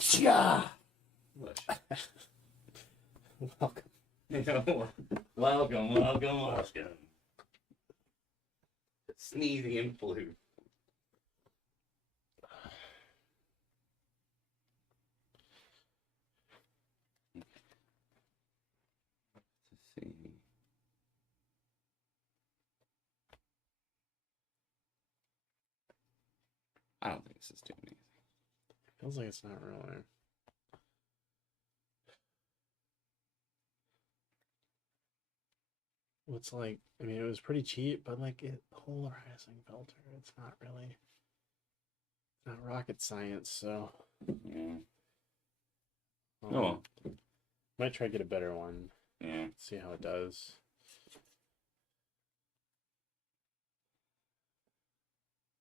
Yeah. Welcome. Welcome. Sneezing and flu. Let's see. I don't think this is doing anything. Feels like it's not really. It's like, I mean, it was pretty cheap, but like polarizing filter, it's not really, not rocket science. So, Yeah. well. Might try to get a better one. Yeah. See how it does.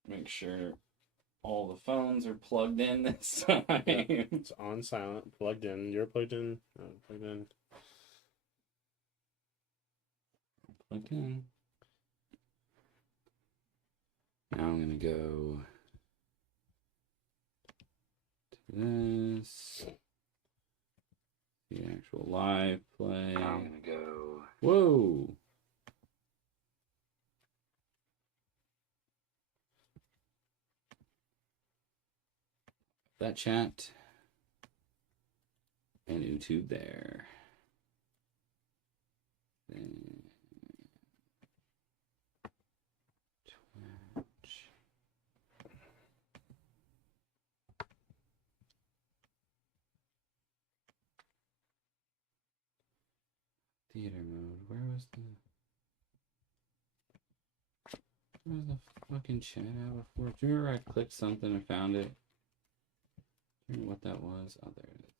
Make sure all the phones are plugged in this time. It's on silent, plugged in. You're plugged in. Plugged in. Plugged in. Now I'm gonna go to this. The actual live play. Now I'm gonna go. Whoa. That chat and YouTube there. Then Twitch. Theater mode. Where was the fucking chat out before? Do you remember I clicked something and found it? I don't know what that was. Oh, there it is.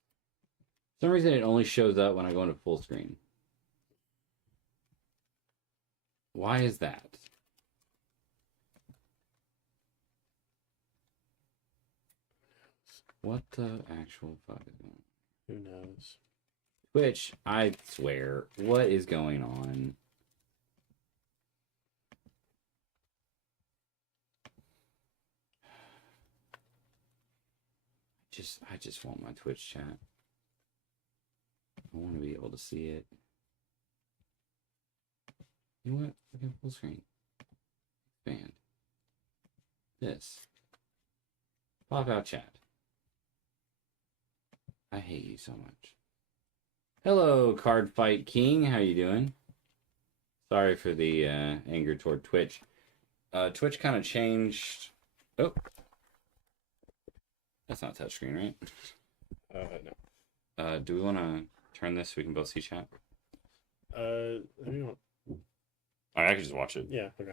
For some reason, it only shows up when I go into full screen. Why is that? What the actual fuck is going on? Who knows? Twitch, I swear, what is going on? I just want my Twitch chat. I want to be able to see it. You know what? Look at full screen. Expand. This. Pop out chat. I hate you so much. Hello, Card Fight King. How you doing? Sorry for the anger toward Twitch. Twitch kind of changed. Oh. That's not touchscreen, right? No. Do we want to turn this so we can both see chat? I mean, I can just watch it. yeah, okay.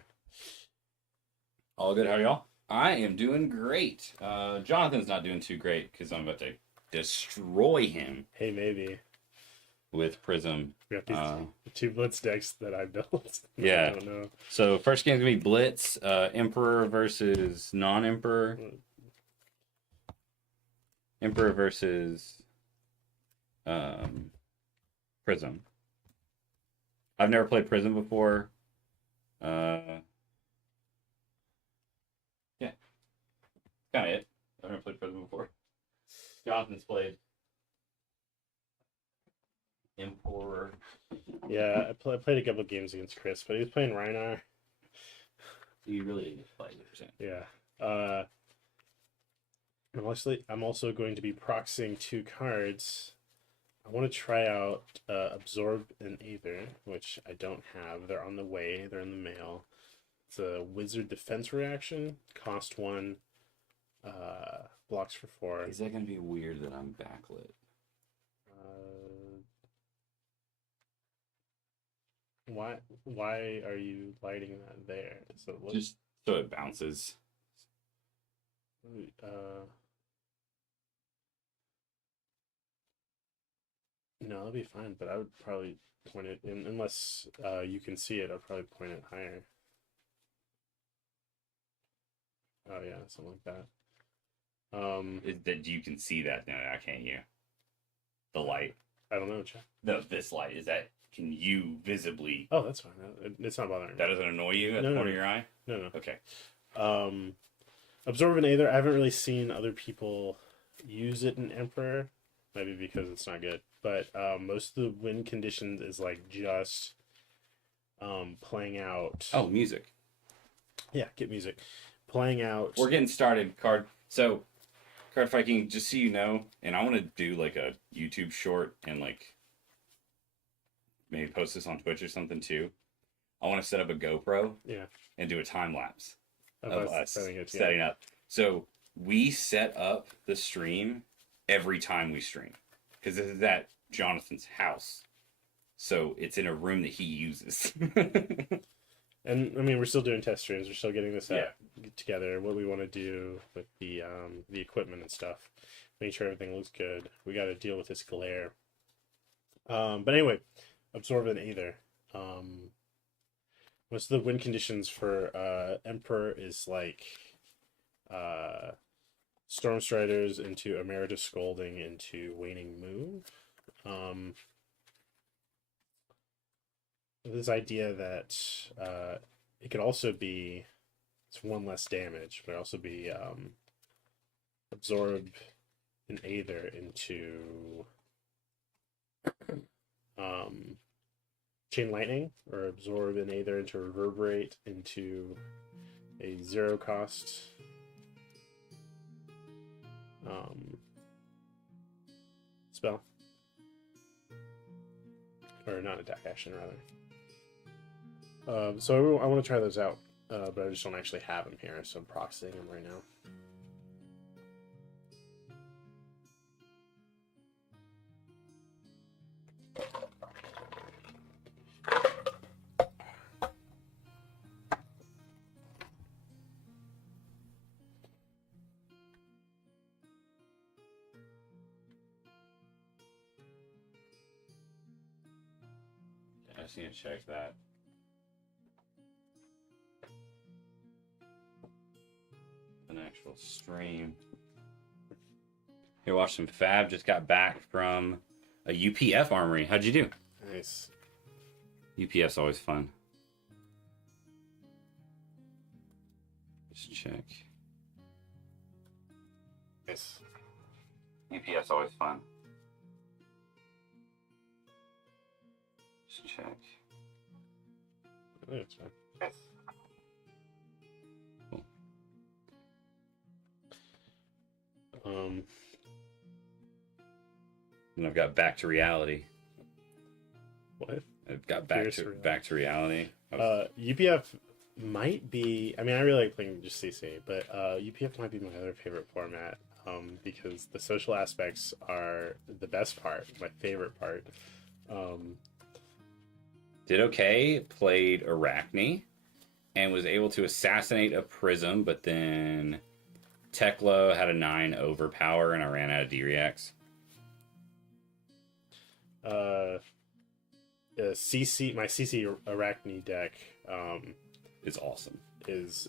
All good, how are y'all? I am doing great. Jonathan's not doing too great because I'm about to destroy him. Hey, maybe. With Prism. We got these two Blitz decks that I built. Yeah. I don't know. So first game's gonna be Blitz, Emperor versus non-Emperor. Emperor versus Prism. I've never played Prism before. Yeah. Kind of it. I've never played Prism before. Jonathan's played Emperor. Yeah, I played a couple games against Chris, but he was playing Rhinar. You really didn't play 100%. Yeah. I'm also going to be proxying 2 cards. I want to try out Absorb and Aether, which I don't have. They're on the way. They're in the mail. It's a Wizard Defense reaction. Cost 1. Blocks for 4. Is that going to be weird that I'm backlit? Why are you lighting that there? So just so it bounces. No, that'll be fine, but I would probably point it in, unless you can see it, I'd probably point it higher. Oh yeah, something like that. You can see that now, can't you? The light. I don't know, Chad. No, this light is that. Can you visibly? Oh, that's fine. It's not bothering me. That doesn't annoy you at the corner of your eye? No. Okay. Absorb and Aether. I haven't really seen other people use it in Emperor, maybe because it's not good. But most of the win conditions is like just playing out. Oh, music. Yeah, get music. Playing out. We're getting started, Card. So, Card Viking, just so you know, and I want to do like a YouTube short and like maybe post this on Twitch or something too. I want to set up a GoPro and do a time lapse of us setting up. So we set up the stream every time we stream because this is at Jonathan's house. So it's in a room that he uses. And I mean, we're still doing test streams. We're still getting this together. What we want to do with the equipment and stuff, make sure everything looks good. We got to deal with this glare. But anyway, absorb an Aether. Most of the win conditions for Emperor is like Storm Striders into Emeritus Scolding into Waning Moon. This idea that it could also be, it's one less damage, but also be absorb an Aether into Chain Lightning, or absorb an Aether into Reverberate into a 0 cost spell. Or not attack action, rather. So I want to try those out, but I just don't actually have them here, so I'm proxying them right now. I just need to check that. An actual stream. Here, watch some Fab. Just got back from a UPF armory. How'd you do? Nice. UPF's always fun. Just check. Nice. UPF's always fun. Just check. I think it's fine. Yes. And I've got back to reality. What? I've got back to reality. UPF might be. I mean, I really like playing just CC, but UPF might be my other favorite format. Because the social aspects are the best part, my favorite part. Did okay, played Arachne, and was able to assassinate a prism, but then Tekla had a 9 overpower, and I ran out of D-Reacts. CC, my CC Arachne deck is awesome. Is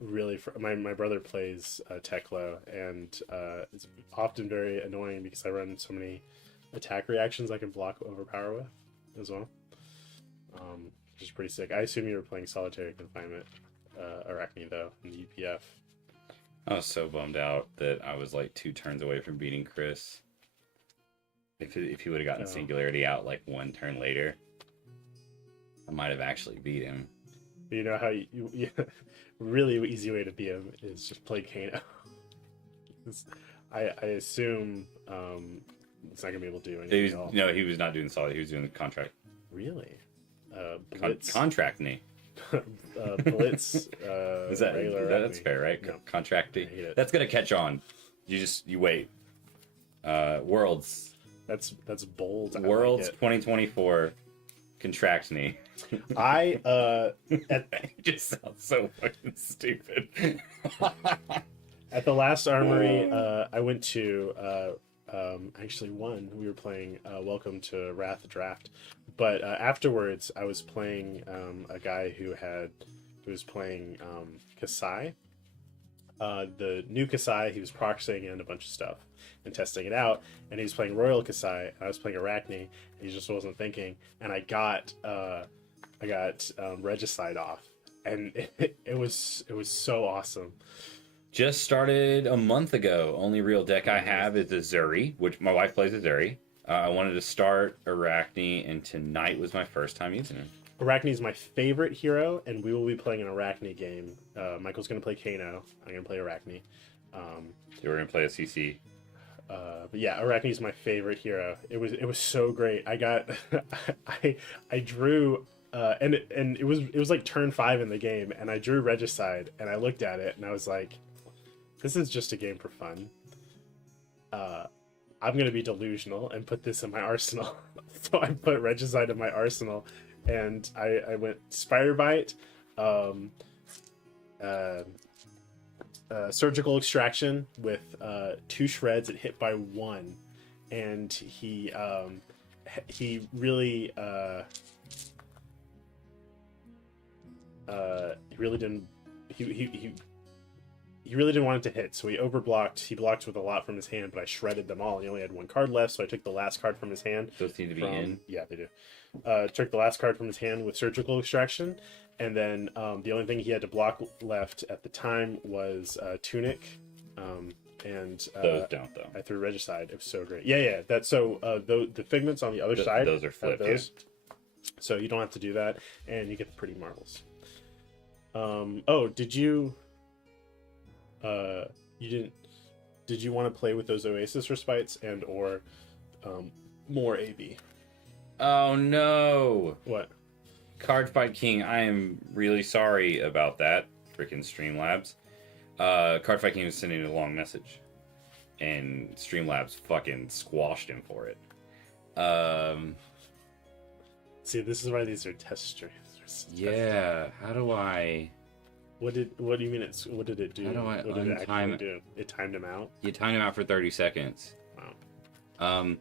really my brother plays Tekla, and it's often very annoying because I run so many attack reactions I can block overpower with as well, which is pretty sick. I assume you were playing Solitary Confinement Arachne though in the UPF. I was so bummed out that I was like 2 turns away from beating Chris. If he would have gotten Singularity out like 1 turn later, I might have actually beat him. You know how you really easy way to beat him is just play Kano. I assume it's not gonna be able to do anything at all. No, he was not doing solid. He was doing the contract. Really? Blitz. Contract knee. Blitz. Is that's fair, right? No. Contract knee. That's gonna catch on. You wait. Worlds. That's bold. Worlds 2024. Contract knee. It just sounds so fucking stupid. At the last armory I went to, actually won. We were playing Welcome to Wrath Draft, but afterwards I was playing a guy who was playing Kasai. The new Kasai, he was proxying in a bunch of stuff and testing it out, and he was playing Royal Kasai, and I was playing Arachne, and he just wasn't thinking, and I got Regicide off, and it was so awesome. Just started a month ago. Only real deck I have is Azuri, which my wife plays Azuri. I wanted to start Arachne, and tonight was my first time using it. Arachne is my favorite hero, and we will be playing an Arachne game. Michael's going to play Kano. I'm going to play Arachne. So we're gonna play a CC. But yeah, Arachne is my favorite hero. It was so great. I got I drew and it was like turn 5 in the game, and I drew Regicide, and I looked at it and I was like, this is just a game for fun. I'm gonna be delusional and put this in my arsenal. So I put Regicide in my arsenal, and I went Spider Bite, surgical extraction with 2 shreds at hit by 1, and he really he really didn't want it to hit, so he overblocked. He blocked with a lot from his hand, but I shredded them all. He only had 1 card left, so I took the last card from his hand. Those seem to be in. Yeah, they do. Took the last card from his hand with surgical extraction, and then the only thing he had to block left at the time was Tunic, and Those don't though. I threw Regicide. It was so great. Yeah. That's so the figments on the other side. Those are flipped. Yeah. So you don't have to do that, and you get the pretty marbles. Oh, did you? You didn't? Did you want to play with those Oasis Respites and or more AB? Oh no! What? Card Fight King, I am really sorry about that. Freaking Streamlabs. Card Fight King was sending a long message, and Streamlabs fucking squashed him for it. See, this is why these are test streams. Yeah. How do I? What do you mean? What did it do? How do I what did it untime actually it? do? It timed him out. You timed him out for 30 seconds. Wow.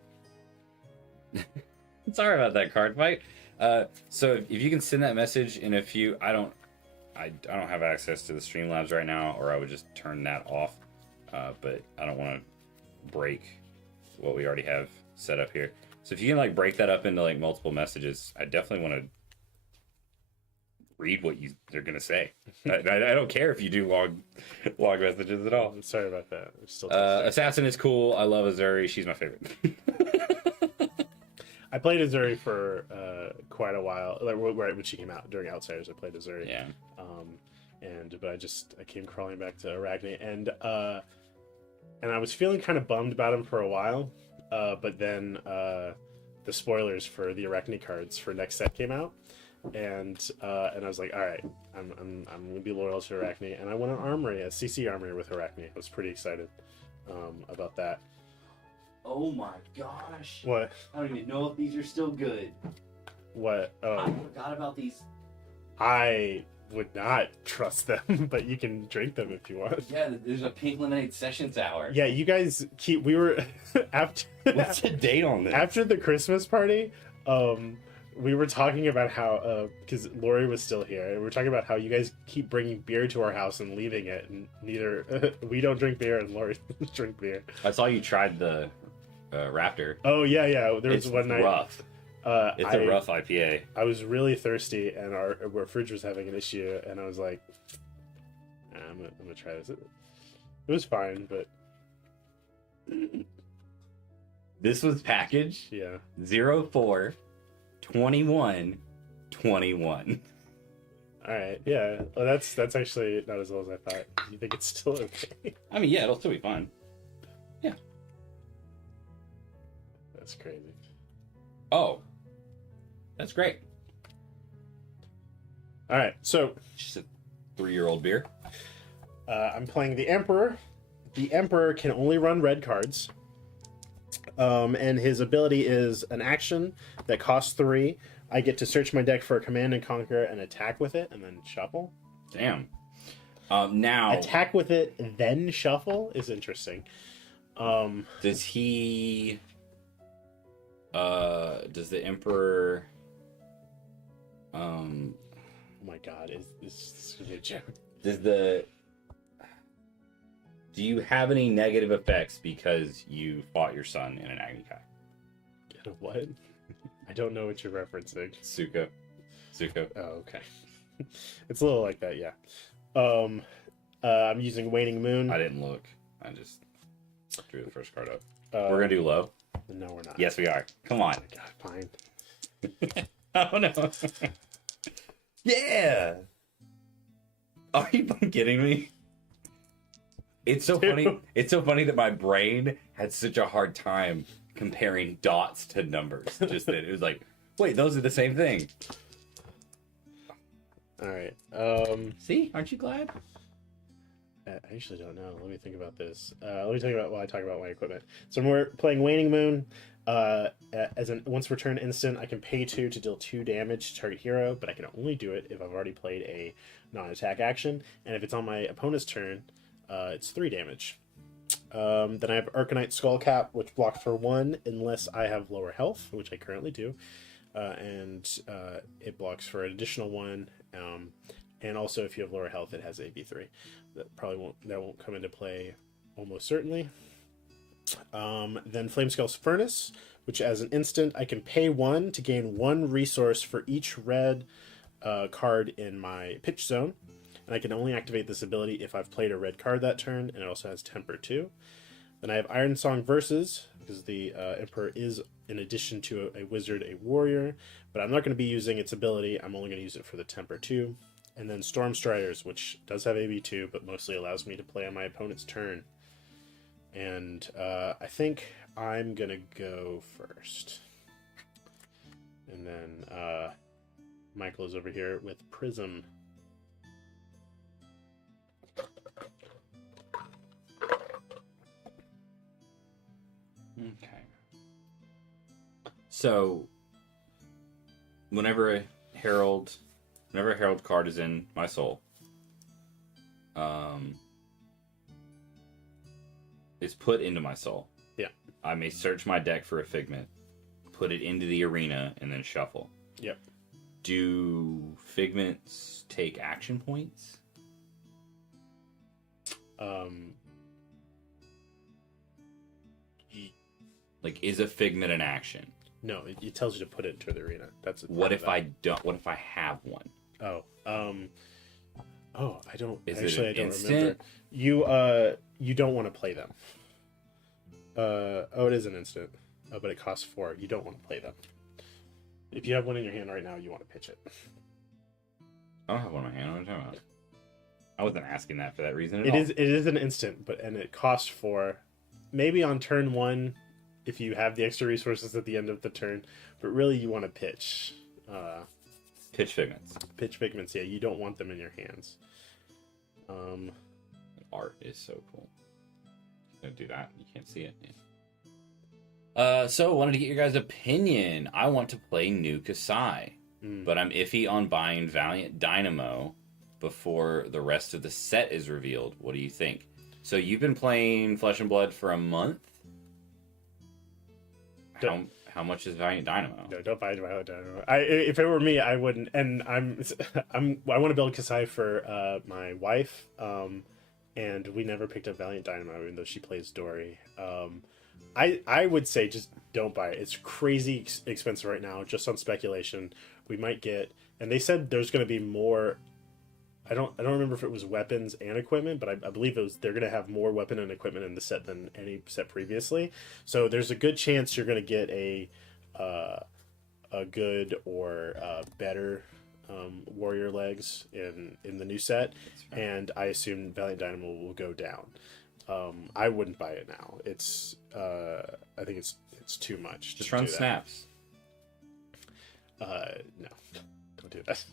Sorry about that, Card Fight. So if you can send that message in a few, I don't have access to the Streamlabs right now, or I would just turn that off. But I don't want to break what we already have set up here. So if you can like break that up into like multiple messages, I definitely want to read what they're gonna say. I don't care if you do long messages at all. I'm sorry about that. It's still Assassin is cool. I love Azuri. She's my favorite. I played Azuri for quite a while. Like right when she came out during Outsiders, I played Azuri. Yeah. But I came crawling back to Arachne, and I was feeling kind of bummed about him for a while. But then the spoilers for the Arachne cards for next set came out, and I was like, all right, I'm gonna be loyal to Arachne, and I won an armory, a CC armory with Arachne. I was pretty excited about that. Oh my gosh. What? I don't even know if these are still good. What? I Oh, forgot about these. I would not trust them, but you can drink them if you want. Yeah, there's a pink lemonade sessions hour. Yeah, you guys we were after What's the date on this? after the Christmas party, we were talking about how because Lori was still here, and we were talking about how you guys keep bringing beer to our house and leaving it, and neither we don't drink beer and Lori doesn't drink beer. I saw you tried the Raptor. Oh yeah, there was It's one night. rough. It's a rough IPA. I was really thirsty, and our fridge was having an issue, and I was like, I'm gonna try this. It was fine, but This was package yeah. 04 21 21. All right, yeah. Well, that's actually not as well as I thought. You think it's still okay? I mean, yeah, it'll still be fine. Yeah. That's crazy. Oh, that's great. All right, so Just a 3-year-old beer. I'm playing the Emperor. The Emperor can only run red cards. And his ability is an action that costs 3. I get to search my deck for a command and conquer and attack with it, and then shuffle. Damn. Now, Attack with it, then shuffle is interesting. does he? Does the Emperor? Oh my god, is this gonna be a joke? Do you have any negative effects because you fought your son in an Agni Kai? What? I don't know what you're referencing. Suko. Oh, okay. It's a little like that, yeah. I'm using Waning Moon. I didn't look. I just drew the first card up. Uh, We're gonna do low. No, we're not. Yes, we are. Come on. God, fine. Oh no. Yeah. Are you kidding me? It's so funny. It's so funny that my brain had such a hard time comparing dots to numbers. Just that it was like, wait, those are the same thing. All right. See, aren't you glad? I actually don't know. Let me think about this. Let me talk about while I talk about my equipment. So when we're playing Waning Moon, as an once per turn instant, I can pay 2 to deal 2 damage to target hero, but I can only do it if I've already played a non-attack action, and if it's on my opponent's turn, it's 3 damage. Then I have Arcanite Skullcap, which blocks for 1 unless I have lower health, which I currently do, and it blocks for an additional 1. And also, if you have lower health, it has AB3. That won't come into play almost certainly. Then Flameskull's Furnace, which as an instant, I can pay 1 to gain 1 resource for each red card in my pitch zone. And I can only activate this ability if I've played a red card that turn, and it also has Temper too. Then I have Iron Song Versus, because the Emperor is, in addition to a wizard, a warrior, but I'm not going to be using its ability. I'm only going to use it for the Temper 2. And then Storm Striders, which does have AB2, but mostly allows me to play on my opponent's turn. And I think I'm going to go first. And then Michael is over here with Prism. Okay. So, whenever a herald card is in my soul, it's put into my soul. Yeah. I may search my deck for a figment, put it into the arena, and then shuffle. Yep. Do figments take action points? Like, is a figment an action? No, it tells you to put it into the arena. That's What if I don't? What if I have one? I don't. Is it actually, an I don't instant? remember. You don't want to play them. It is an instant, but it costs 4. You don't want to play them. If you have one in your hand right now, you want to pitch it. I don't have one in my hand. What are you talking about? I wasn't asking that for that reason at It all. is. It is an instant, and it costs 4. Maybe on turn 1, if you have the extra resources at the end of the turn, but really you want to pitch. Pitch figments. Pitch figments. Yeah, you don't want them in your hands. Art is so cool. Gonna do that. You can't see it. Yeah. So I wanted to get your guys' opinion. I want to play New Kasai, but I'm iffy on buying Valiant Dynamo before the rest of the set is revealed. What do you think? So you've been playing Flesh and Blood for a month. How much is Valiant Dynamo? No, don't buy Violet Dynamo. If it were me, I wouldn't. And I want to build Kasai for my wife. And we never picked up Valiant Dynamo, even though she plays Dory. I would say just don't buy it. It's crazy expensive right now, just on speculation. We might get, and they said there's going to be more. I don't remember if it was weapons and equipment, but I believe they're going to have more weapon and equipment in the set than any set previously. So there's a good chance you're going to get a good or better warrior legs in the new set, and I assume Valiant Dynamo will go down. I wouldn't buy it now. It's I think it's too much. Just run snaps. No, don't do that.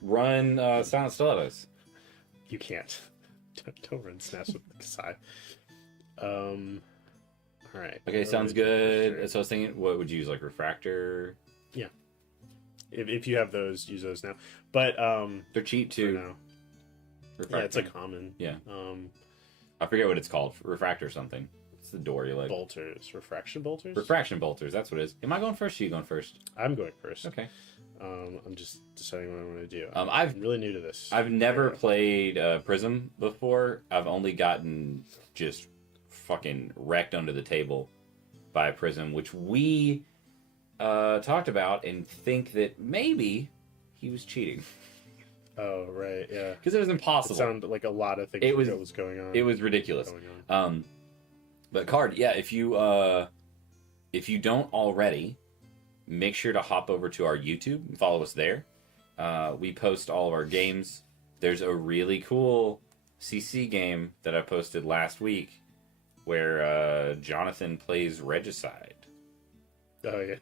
Run Silent Stilettos. You can't. Don't run snaps with Kasai. All right. Okay, sounds good. So I was thinking, what would you use, like Refractor? Yeah. If you have those, use those now. But they're cheap too. now. Refractor. Yeah, it's a common. Yeah. I forget what it's called. Refractor or something. It's the door you like. Bolters. Refraction bolters? Refraction bolters, that's what it is. Am I going first or are you going first? I'm going first. Okay. I'm just deciding what I want to do. I'm really new to this. I've never played Prism before. I've only gotten just fucking wrecked under the table by Prism, which we talked about and think that maybe he was cheating. Oh, right, yeah. because it was It impossible. sounded like a lot of things It was- was going on. It was ridiculous. going on. But Card, yeah, if you don't already, make sure to hop over to our YouTube and follow us there. We post all of our games. There's a really cool CC game that I posted last week where Jonathan plays Regicide. Oh, yeah.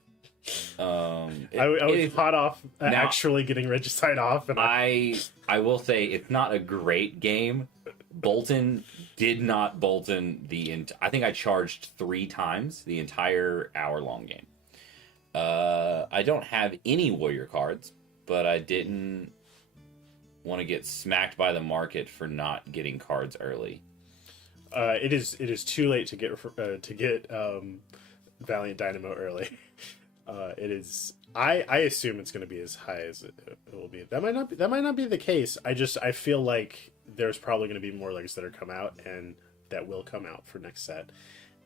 It I was is- hot off now- actually getting Regicide off, and I will say it's not a great game. Bolton did not Bolton I think I charged 3 times the entire hour-long game. I don't have any warrior cards, but I didn't want to get smacked by the market for not getting cards early. it is too late to get Valiant Dynamo early. It is. I assume it's going to be as high as it will be. That might not be the case. I feel like there's probably going to be more legs that are come out and that will come out for next set,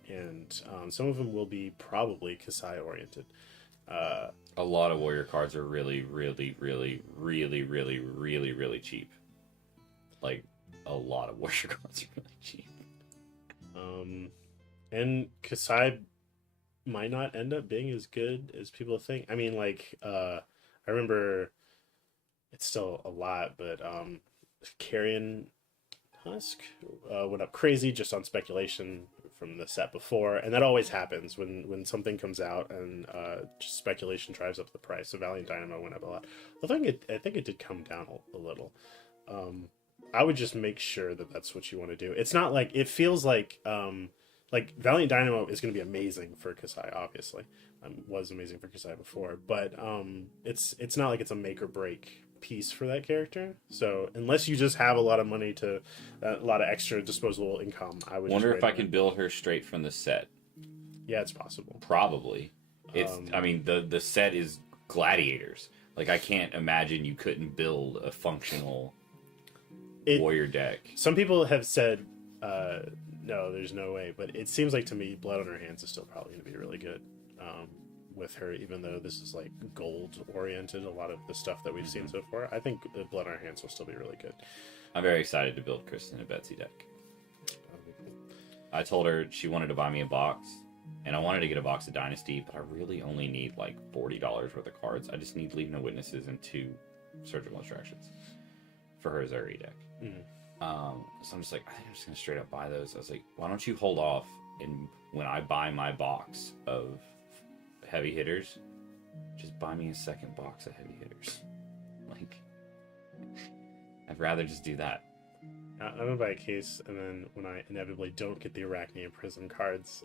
and some of them will be probably Kasai oriented. A lot of warrior cards are really, really, really, really, really, really, really cheap. Like, a lot of warrior cards are really cheap. And Kasai might not end up being as good as people think. I mean, like, I remember it's still a lot, but Carrion Husk went up crazy just on speculation from the set before, and that always happens when something comes out and just speculation drives up the price. So Valiant Dynamo went up a lot. I think it did come down a little. I would just make sure that that's what you want to do. It's not like it feels like Valiant Dynamo is going to be amazing for Kasai, obviously. Was amazing for Kasai before, but it's not like it's a make or break piece for that character. So unless you just have a lot of money to a lot of extra disposable income, I would Wonder just if I wait can on build her straight from the set. it. Yeah, it's possible. Probably. It's. Um, I mean, the set is gladiators. Like, I can't imagine you couldn't build a functional warrior deck. Some people have said no, there's no way, but it seems like to me Blood on Her Hands is still probably going to be really good with her, even though this is like gold oriented. A lot of the stuff that we've seen so far, I think Blood on Her Hands will still be really good. I'm very excited to build Kristen a Betsy deck. I told her she wanted to buy me a box, and I wanted to get a box of Dynasty, but I really only need like $40 worth of cards. I just need Leave No Witnesses and 2 Surgical Instructions for her Zuri deck. So I'm just like, I think I'm just gonna straight up buy those. I was like, why don't you hold off, and when I buy my box of heavy hitters, just buy me a second box of heavy hitters. Like, I'd rather just do that. I'm gonna buy a case, and then when I inevitably don't get the Arachne and Prism cards,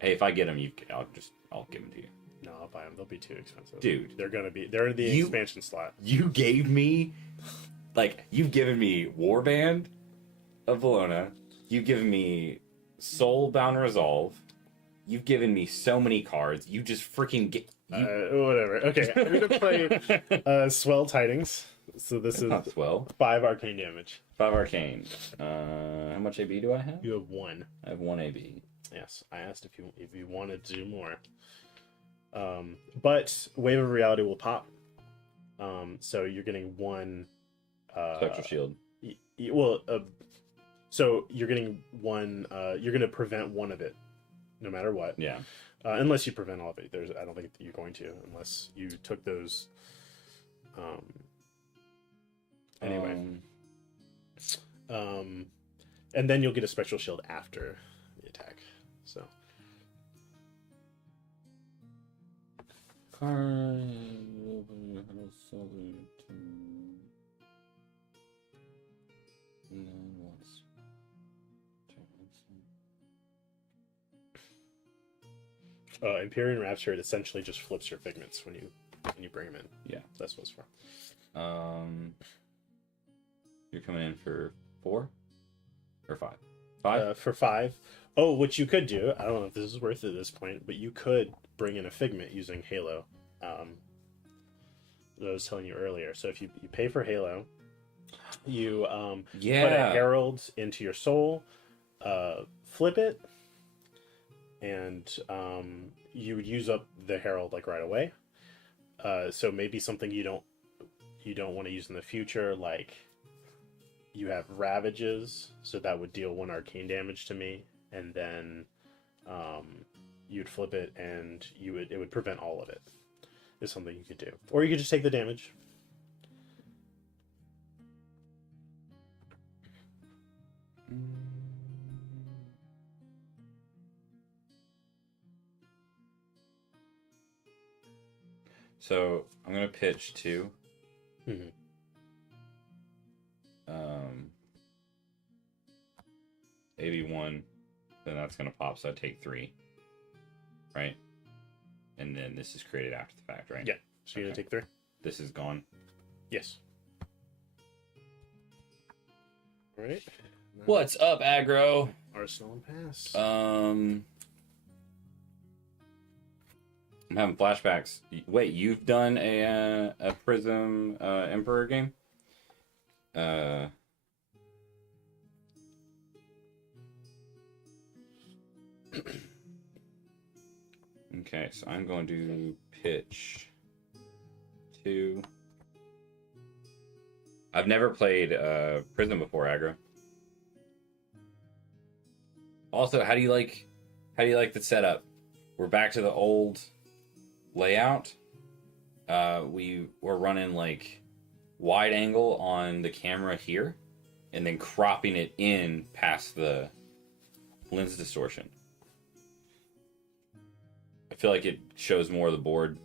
Hey, if I get them, I'll give them to you. no, I'll buy them. They'll be too expensive, Dude. They're in the expansion slot. You gave me, like, you've given me Warband of Valona. You've given me Soulbound Resolve. You've given me so many cards. You just freaking get. Whatever. Okay, I'm gonna play Swell Tidings. So this is Not swell. 5 arcane damage. 5 arcane. How much AB do I have? You have 1. I have 1 AB. Yes, I asked if you wanted to do more. But Wave of Reality will pop. So you're getting 1. Spectral Shield. So you're getting 1. You're going to prevent 1 of it, no matter what. Yeah. Unless you prevent all of it. I don't think you're going to, unless you took those. Anyway. And then you'll get a Spectral Shield after the attack. So. Empyrean Rapture, it essentially just flips your figments when you bring them in. Yeah. That's what it's for. You're coming in for 4 or 5? 5? For 5. Oh, what you could do, I don't know if this is worth it at this point, but you could bring in a figment using Halo. That I was telling you earlier. So if you pay for Halo, you put a Herald into your soul, flip it, and you would use up the Herald like right away. So maybe something you don't you don't want to use in the future, like you have Ravages, so that would deal 1 arcane damage to me, and then you'd flip it and it would prevent all of it. Is something you could do. Or you could just take the damage. So I'm gonna pitch 2. Mhm. 81. Then that's gonna pop, so I take 3. Right? And then this is created after the fact, right? Yeah. So you're Okay. gonna take 3? This is gone. Yes. Alright. What's up, aggro? Arsenal and pass. I'm having flashbacks. Wait, you've done a Prism Emperor game? Okay, so I'm going to pitch 2. I've never played Prism before, aggro. Also, how do you like the setup? We're back to the old layout. We were running like wide angle on the camera here, and then cropping it in past the lens distortion. I feel like it shows more of the board.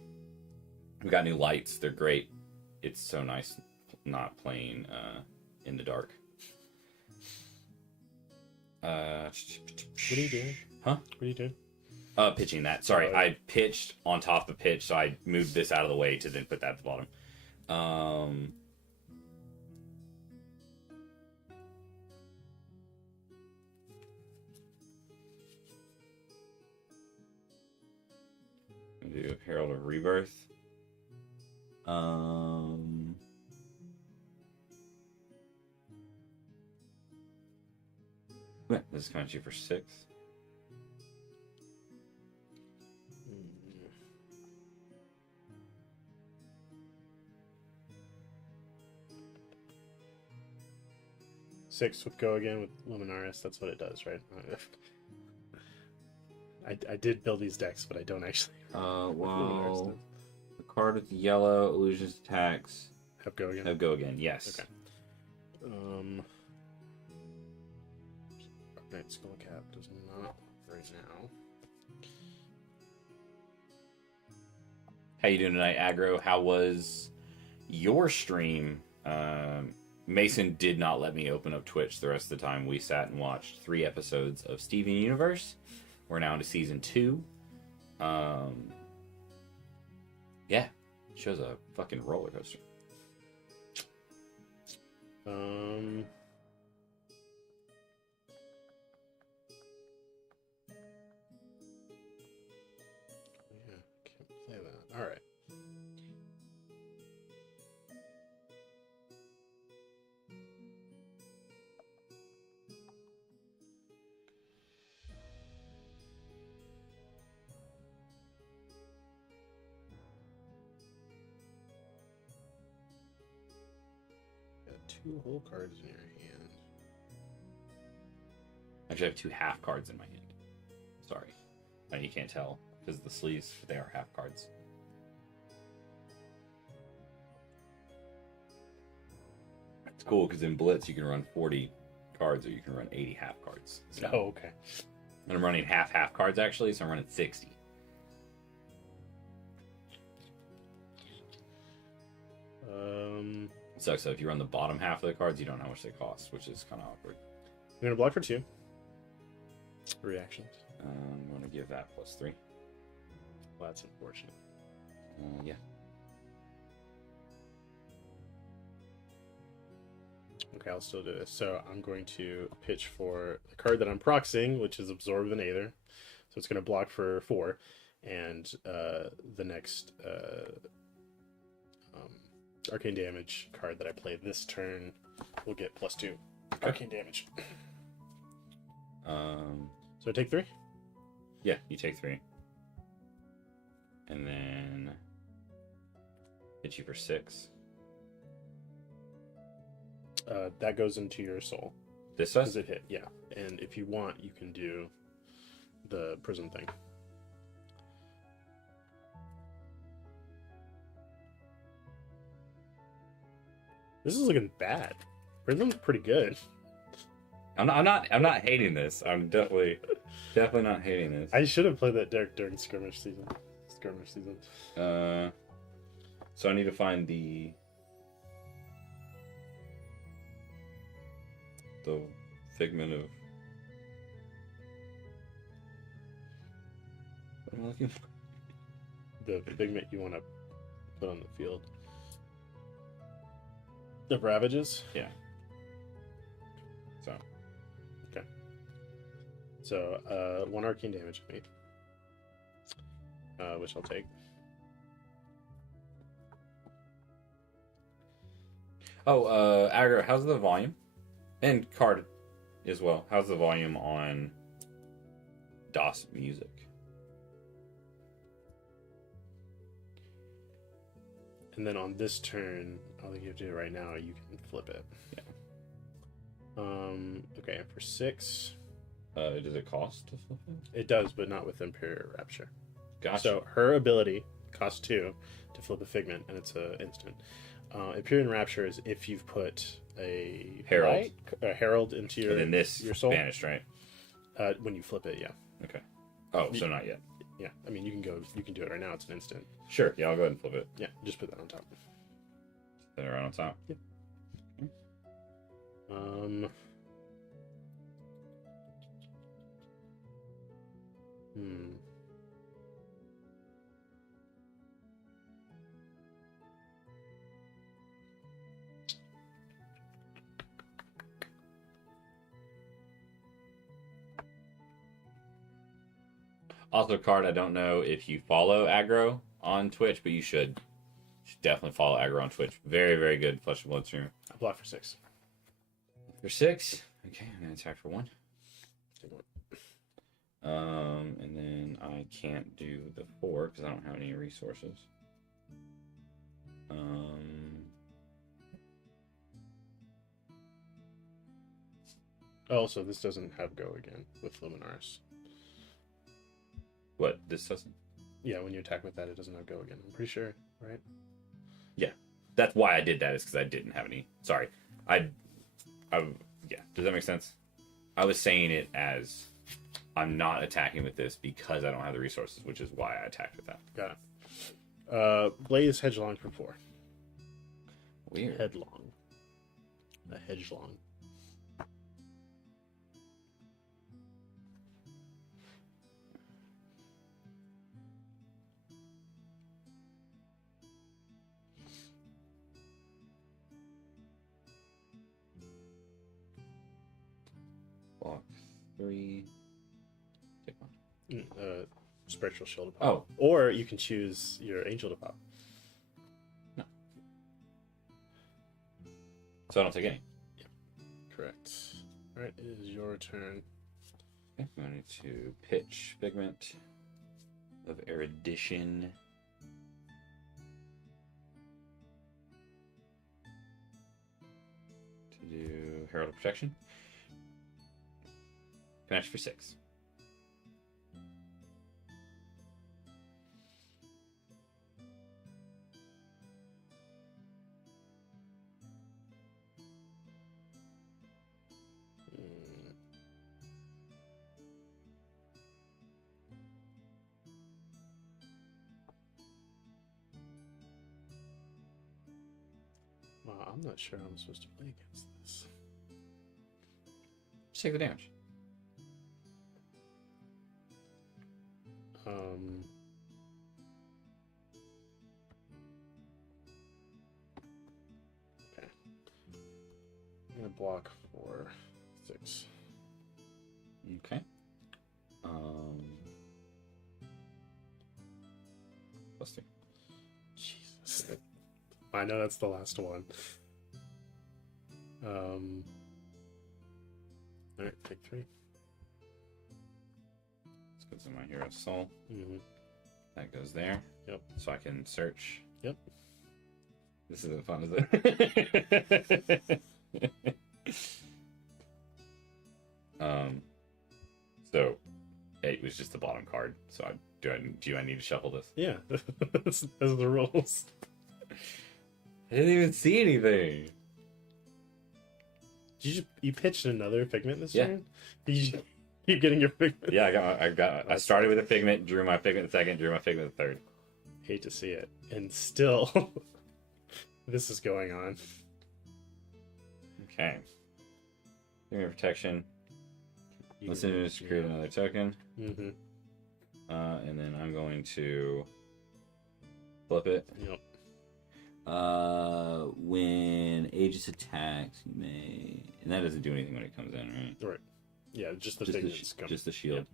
We got new lights; they're great. It's so nice not playing in the dark. What are you doing? Huh? What are you doing? Pitching that. Sorry, Oh, yeah. I pitched on top of pitch, so I moved this out of the way to then put that at the bottom. Do Herald of Rebirth. This is kind of cheap for 6. Six would go again with Luminaris. That's what it does, right? I did build these decks, but I don't actually Well, the card with the yellow illusions attacks have go again. have go again. Yes. Okay. Night Skull Cap does not right now. How you doing tonight, aggro? How was your stream? Mason did not let me open up Twitch the rest of the time. We sat and watched 3 episodes of Steven Universe. We're now into season 2. Yeah, show's a fucking roller coaster. Yeah, can't play that. All right. Got 2 whole cards in your hand. Actually, I have 2 half cards in my hand. Sorry. I know you can't tell because of the sleeves, but they are half cards. It's cool because in Blitz you can run 40 cards or you can run 80 half cards. So, Oh, okay. and I'm running half cards actually, so I'm running 60. Sucks though, if you run the bottom half of the cards, you don't know how much they cost, which is kind of awkward. I'm gonna block for 2 reactions. I'm going to give that +3. Well, that's unfortunate. Yeah. Okay, I'll still do this. So I'm going to pitch for the card that I'm proxying, which is Absorb the Aether. So it's going to block for 4, and the next arcane damage card that I play this turn will get +2 arcane damage. So I take 3. Yeah, you take 3. And then hit you for 6. That goes into your soul. This Does does? it hit? Yeah. And if you want, you can do the prism thing. This is looking bad. Prism's pretty good. I'm not hating this. I'm definitely not hating this. I should have played that during skirmish season. So I need to find the figment of what am I looking for? The figment you want to put on the field. The ravages? Yeah. So Okay. So, 1 arcane damage to me. Which I'll take. Aggro, how's the volume? And card as well. How's the volume on DOS music? And then on this turn, I don't think you have to do it right now. You can flip it. Yeah. Okay, for 6. Does it cost to flip it? It does, but not with Imperial Rapture. Gotcha. So her ability costs 2 to flip a figment, and it's an instant. Imperial Rapture is if you've put a herald into And then this your soul. vanished, right? When you flip it, yeah. Okay. Oh, so not yet. Yeah, I mean, you can do it right now. It's an instant. Sure. Yeah, I'll go ahead and flip it. Yeah, just put that on top. Put it right on top. Yep. Hmm. Also, Card, I don't know if you follow Aggro on Twitch, but you should. You should definitely follow Aggro on Twitch. Very, very good Flesh and Blood streamer. I block for 6. For 6. Okay, I'm gonna attack for 1. Take 1. And then I can't do the 4 because I don't have any resources. Oh, so this doesn't have go again with Luminaris. What? This doesn't? Yeah, when you attack with that, it doesn't have go again. I'm pretty sure, right? Yeah. That's why I did that, is because I didn't have any. Sorry. Yeah. Does that make sense? I was saying it as I'm not attacking with this because I don't have the resources, which is why I attacked with that. Got it. Blaze Hedgelong for 4. Weird. Headlong. A hedgelong. Block 3. Take 1. Spiritual Shield to pop. Oh. Or you can choose your Angel to pop. No. So I don't take any. Correct. Alright, it is your turn. Okay, I'm going to pitch Figment of Erudition. To do Herald of Protection. Finish for 6. I'm not sure how I'm supposed to play against this. Just take the damage. Okay. I'm gonna block for 6. Okay. Plus 2. Jesus. I know that's the last one. Alright, take 3. This goes in my Hero's Soul. Mm-hmm. That goes there. Yep. So I can search. Yep. This isn't fun, is it? So 8 was just the bottom card. So do I need to shuffle this? Yeah, those are the rules. I didn't even see anything. You pitched another figment this Yeah. turn? You keep getting your figment. Yeah, I started with a figment, drew my figment second, drew my figment third. Hate to see it. And still, this is going on. Okay. Figment protection. Listen to this, create another token. Mm-hmm. And then I'm going to flip it. Yep. When Aegis attacks, you may, and that doesn't do anything when it comes in, right? Right. Yeah, just the Just the, figments come. just the shield.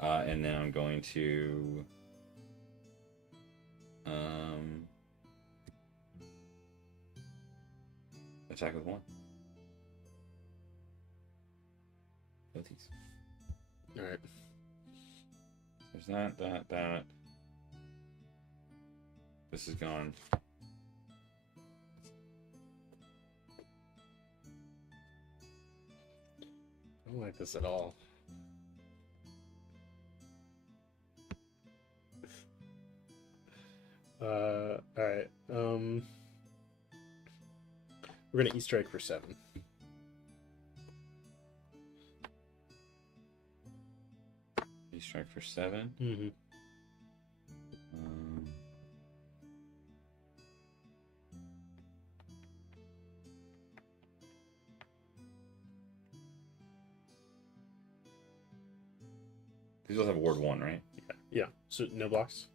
And then I'm going to attack with 1. Both these. All right. There's that. This is gone. I don't like this at all. All right. We're gonna E-strike for 7. You strike for 7. Mm-hmm. These both have ward 1, right? Yeah. So no blocks.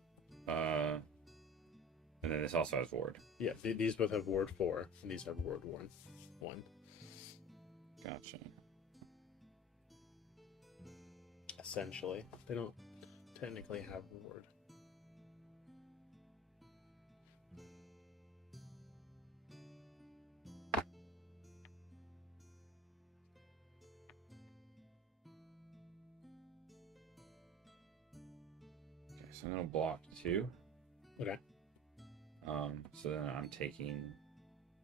And then this also has ward. Yeah. These both have ward 4, and these have ward 1. Gotcha. Essentially, they don't technically have ward. Okay, so I'm gonna block 2. Okay. So then I'm taking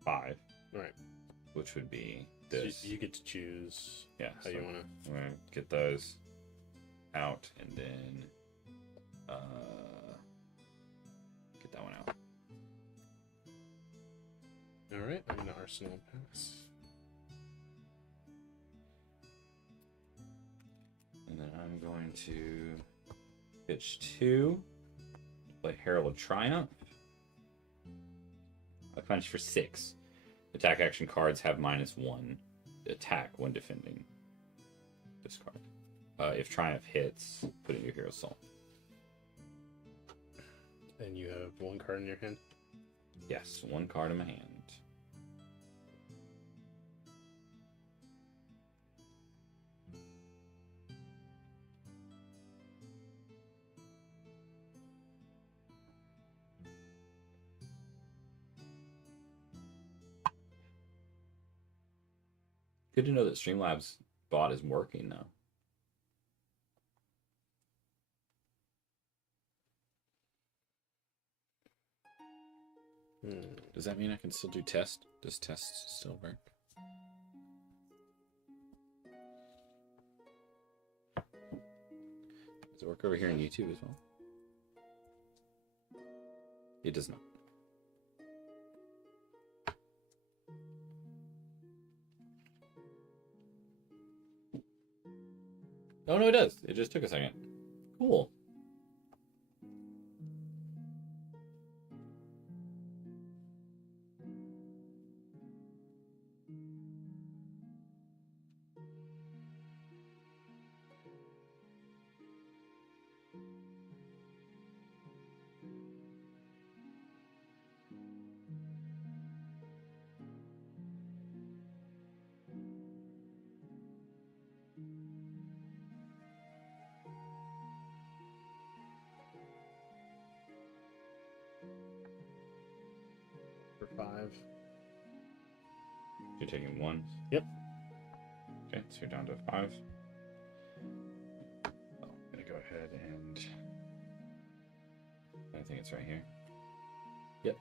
5. All right. Which would be So this. you get to choose. Yeah. How you want to. I'm gonna get those out and then get that one out. All right. I'm gonna Arsenal pass. And then I'm going to pitch 2. Play Herald of Triumph. I punch for 6. Attack action cards have -1 attack when defending this card. If Triumph hits, put it in your Hero Soul. And you have 1 card in your hand. Yes, 1 card in my hand. Good to know that Streamlabs bot is working now. Does that mean I can still do test? Does test still work? Does it work over here on YouTube as well? It does not. Oh no, it does. It just took a second. Cool. For 5. You're taking 1. Yep. Okay, so you're down to 5. I'm gonna go ahead and I think it's right here. Yep.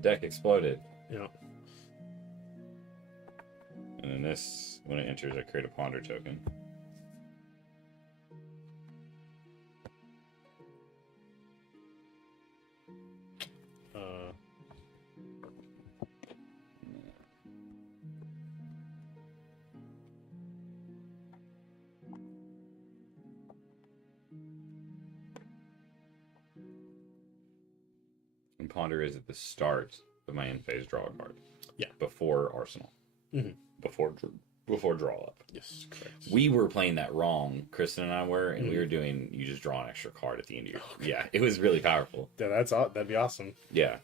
The deck exploded. Yeah. And then this, when it enters, I create a ponder token. And ponder is at the start of my end phase draw a card. Yeah. Before Arsenal. Mhm. Before draw up. Yes, correct. We were playing that wrong, Kristen and I were, and we were doing, you just draw an extra card at the end of your... Okay. Yeah, it was really powerful. Yeah, that'd be awesome. Yeah.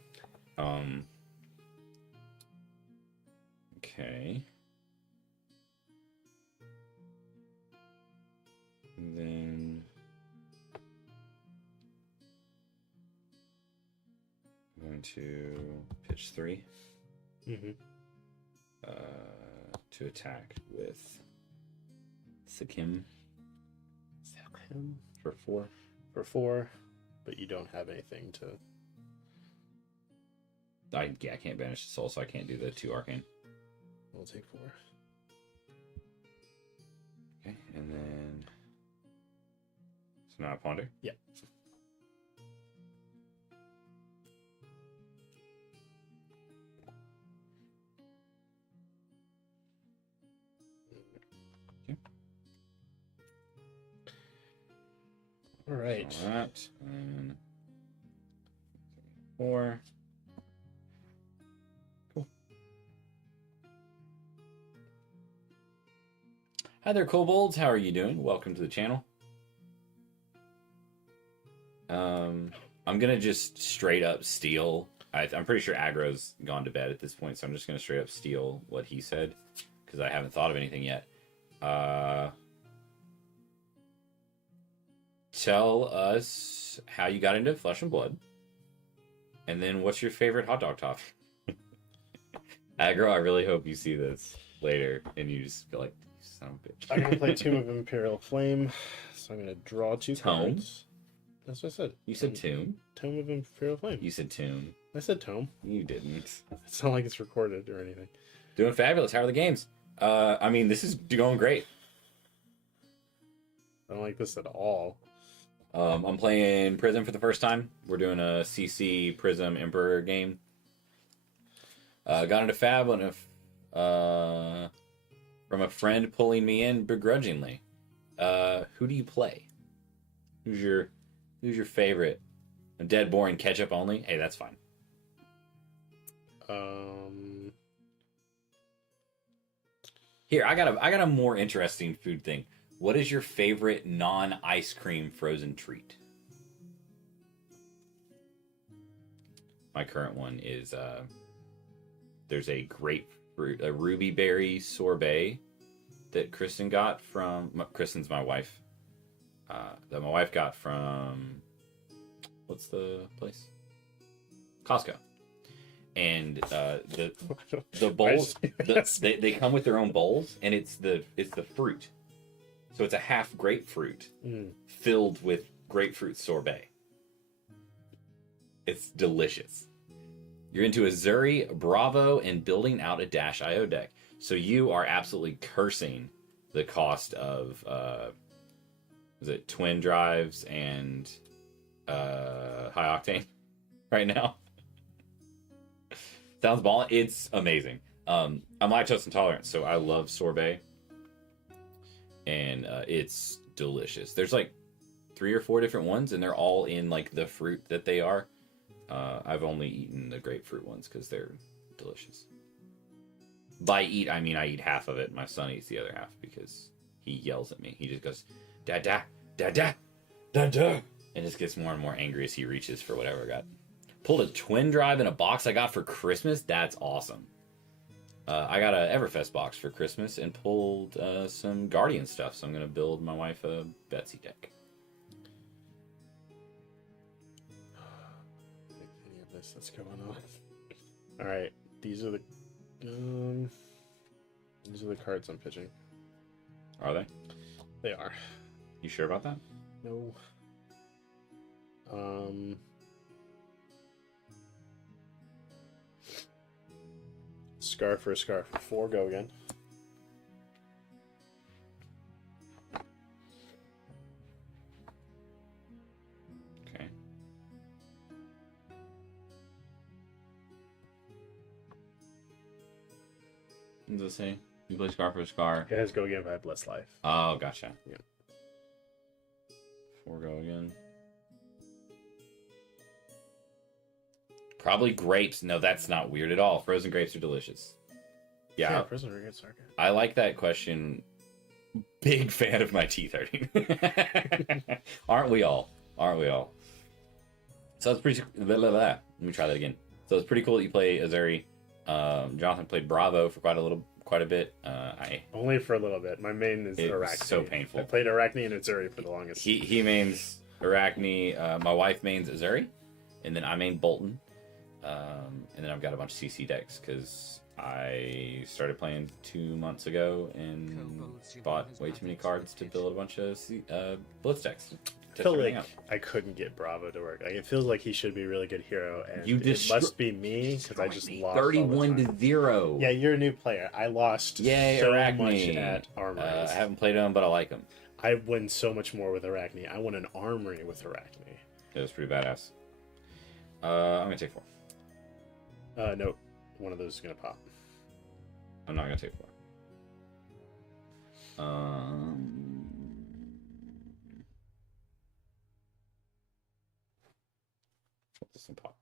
Okay. And then... I'm going to pitch 3. Mm-hmm. To attack with Sakim for 4. For 4, but you don't have anything to... I can't banish the soul, so I can't do the 2 arcane. We'll take 4. Okay, and then... So now I ponder? Yeah. All right. All right. And 4. Cool. Hi there, kobolds. How are you doing? Welcome to the channel. I'm gonna just straight up steal. I'm pretty sure Aggro's gone to bed at this point, so I'm just gonna straight up steal what he said because I haven't thought of anything yet. Tell us how you got into Flesh and Blood, and then what's your favorite hot dog top? Aggro, I really hope you see this later and you just feel like, you son of a bitch. I'm gonna play Tomb of Imperial Flame, so I'm gonna draw 2 Tome? cards. That's what I said. You said Tomb? Tome of Imperial Flame. You said Tomb. I said Tome. You didn't. It's not like it's recorded or anything. Doing fabulous. How are the games? I mean, this is going great. I don't like this at all. I'm playing Prism for the first time. We're doing a CC Prism Emperor game. Got into Fab from a friend pulling me in begrudgingly. Who do you play? Who's your favorite? A dead boring ketchup only? Hey, that's fine. Here, I got a more interesting food thing. What is your favorite non-ice cream frozen treat? My current one is there's a grapefruit, a ruby berry sorbet that Kristen got from Kristen's my wife. That my wife got from what's the place? Costco. And the bowls they come with their own bowls, and it's the fruit. So it's a half grapefruit filled with grapefruit sorbet. It's delicious. You're into Azuri, Bravo, and building out a Dash.io deck. So you are absolutely cursing the cost of was it twin drives and high octane right now. Sounds ballin'. It's amazing. I'm lactose intolerant, so I love sorbet. And it's delicious. There's like 3 or 4 different ones, and they're all in like the fruit that they are. I've only eaten the grapefruit ones because they're delicious. By eat, I mean I eat half of it. My son eats the other half because he yells at me. He just goes, "Da-da, da-da, da-da," and just gets more and more angry as he reaches for whatever I got. Pulled a twin drive in a box I got for Christmas. That's awesome. I got a Everfest box for Christmas and pulled some Guardian stuff, so I'm going to build my wife a Betsy deck. Any of this that's going on. All right, these are the cards I'm pitching. Are they? They are. You sure about that? No. Scar for a scar for 4. Go again. Okay. What does it say? You play Scar for a Scar. It has go again if I have less life. Oh, gotcha. Yeah. 4 go again. Probably grapes. No, that's not weird at all. Frozen grapes are delicious. Yeah, Prisoner gets Sarka. I like that question. Big fan of my teeth hurting. Aren't we all? Aren't we all? So it's pretty. Let me try that again. So it's pretty cool that you play Azuri. Jonathan played Bravo for quite a bit. Only for a little bit. My main is It was Arachne. so painful. I played Arachne and Azuri for the longest. He mains Arachne. My wife mains Azuri, and then I main Bolton. And then I've got a bunch of CC decks because I started playing 2 months ago and bought way too many cards to build a bunch of Blitz decks. I feel like I couldn't get Bravo to work. Like, it feels like he should be a really good hero, and it must be me because I just lost. 31-0. Yeah, you're a new player. I lost Yay, so Arachne. much at Armory. I haven't played them, but I like them. I win so much more with Arachne. I won an Armory with Arachne. It was pretty badass. I'm gonna take 4. No, one of those is gonna pop. I'm not gonna take 4. Let this one pop.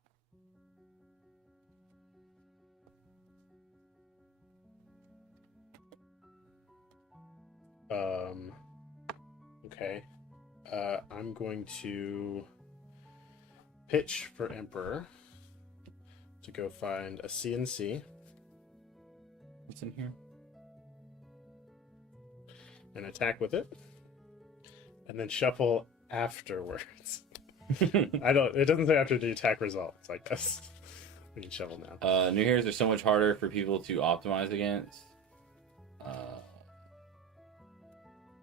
Okay. I'm going to pitch for Emperor to go find a CNC What's in here? and attack with it, and then shuffle afterwards. It doesn't say after the attack result. It's like this. We can shuffle now. New heroes are so much harder for people to optimize against.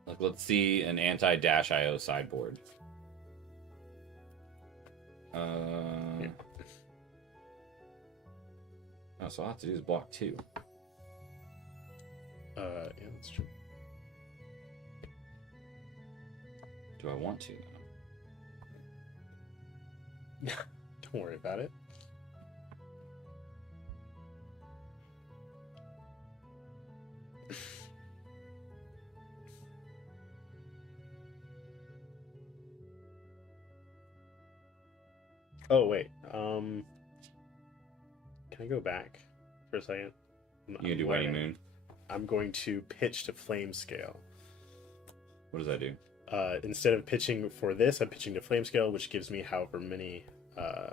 Like, let's see an anti-dash IO sideboard. Oh, so all I have to do is block 2. Yeah, that's true. Do I want to? Don't worry about it. Oh wait. Can I go back for a second? You can do Waning Moon. I'm going to pitch to Flame Scale. What does that do? Instead of pitching for this, I'm pitching to Flame Scale, which gives me however many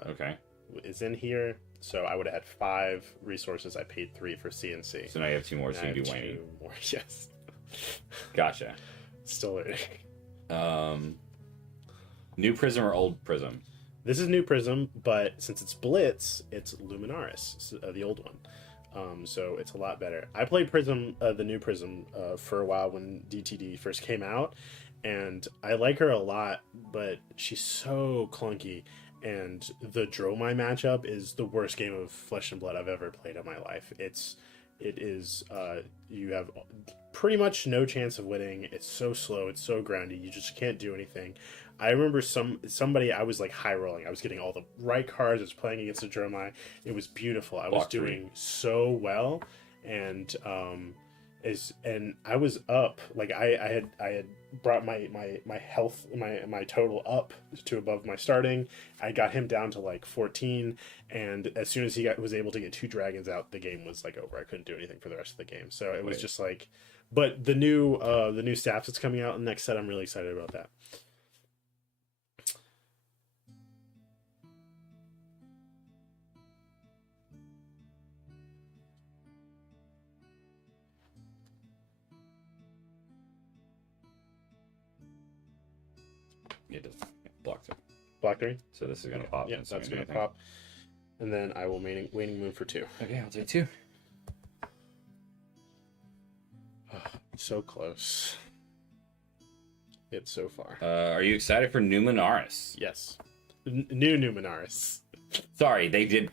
Okay. is in here. So I would have had 5 resources. I paid 3 for CNC. So now you have 2 more, so you can do Waning. 2 more. Yes. Gotcha. Still learning. New Prism or Old Prism? This is New Prism, but since it's Blitz, it's Luminaris, the old one. So it's a lot better. I played Prism, the New Prism, for a while when DTD first came out, and I like her a lot, but she's so clunky. And the Dromai matchup is the worst game of Flesh and Blood I've ever played in my life. You have pretty much no chance of winning. It's so slow. It's so groundy. You just can't do anything. I remember somebody, I was like high rolling. I was getting all the right cards. I was playing against the Dromai. It was beautiful. I was doing so well, and I was up. Like I had brought my health, my total up to above my starting. I got him down to like 14, and as soon as he was able to get 2 dragons out, the game was like over. I couldn't do anything for the rest of the game. So it was just like, but the new staff that's coming out in the next set, I'm really excited about that. It does. Block 3. Block 3. So this is going to pop. Yeah, that's going to pop. And then I will Waning Moon for 2. Okay, I'll take 2. So close. It's so far. Are you excited for Numenaris? Yes. New Numenaris. Sorry, they did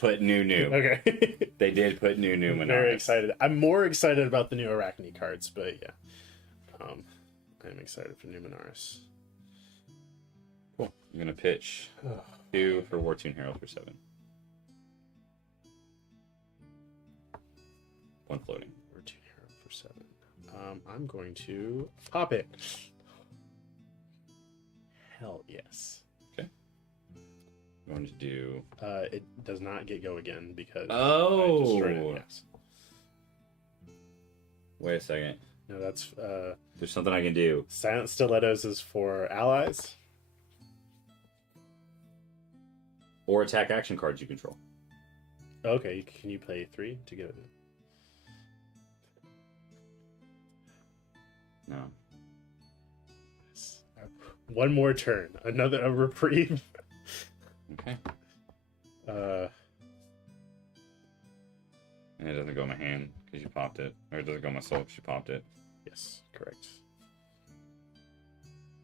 put new. Okay. They did put new I'm Minaris. very excited. I'm more excited about the new Arachne cards, but yeah. I'm excited for new Minaris. Cool. I'm gonna pitch 2 for Wartune Herald for 7. 1 floating. Or 2 Herald for 7. I'm going to pop it. Hell yes. Okay. I'm going to do. It does not get go again because Oh. I destroyed it. Yes. Wait a second. No, that's There's something I can do. Silent Stilettos is for allies. Or attack action cards you control. Okay, can you play 3 to get it? No. One more turn, a reprieve. Okay. Uh, And it doesn't go in my hand because you popped it. Or it doesn't go in my soul because you popped it. yes, correct.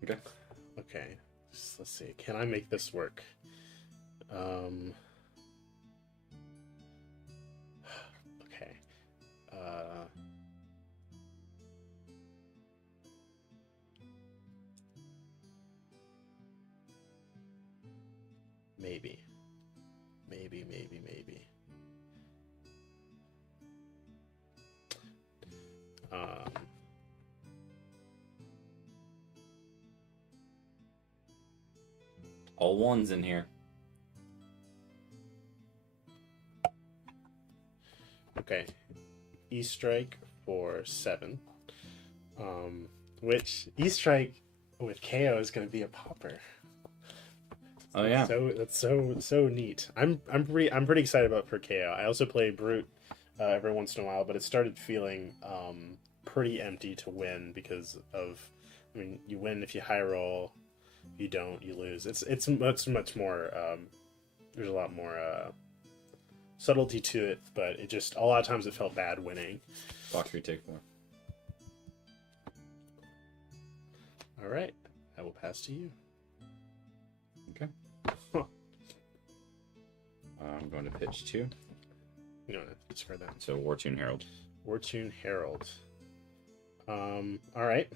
Okay. Okay, let's see. Can I make this work? Okay. Maybe. Um, All ones in here. okay. E-Strike for 7. Which E-Strike with KO is going to be a popper. Oh yeah. So that's so neat. I'm pretty excited about for KO. I also play Brute every once in a while, but it started feeling pretty empty to win because of, I mean, you win if you high roll, if you don't, you lose. It's much more. There's a lot more subtlety to it, but it just a lot of times it felt bad winning. Box 3, take 4. All right, I will pass to you. Okay. I'm going to pitch 2. You don't have to discard that. So Wartune Herald. Wartune Herald. All right.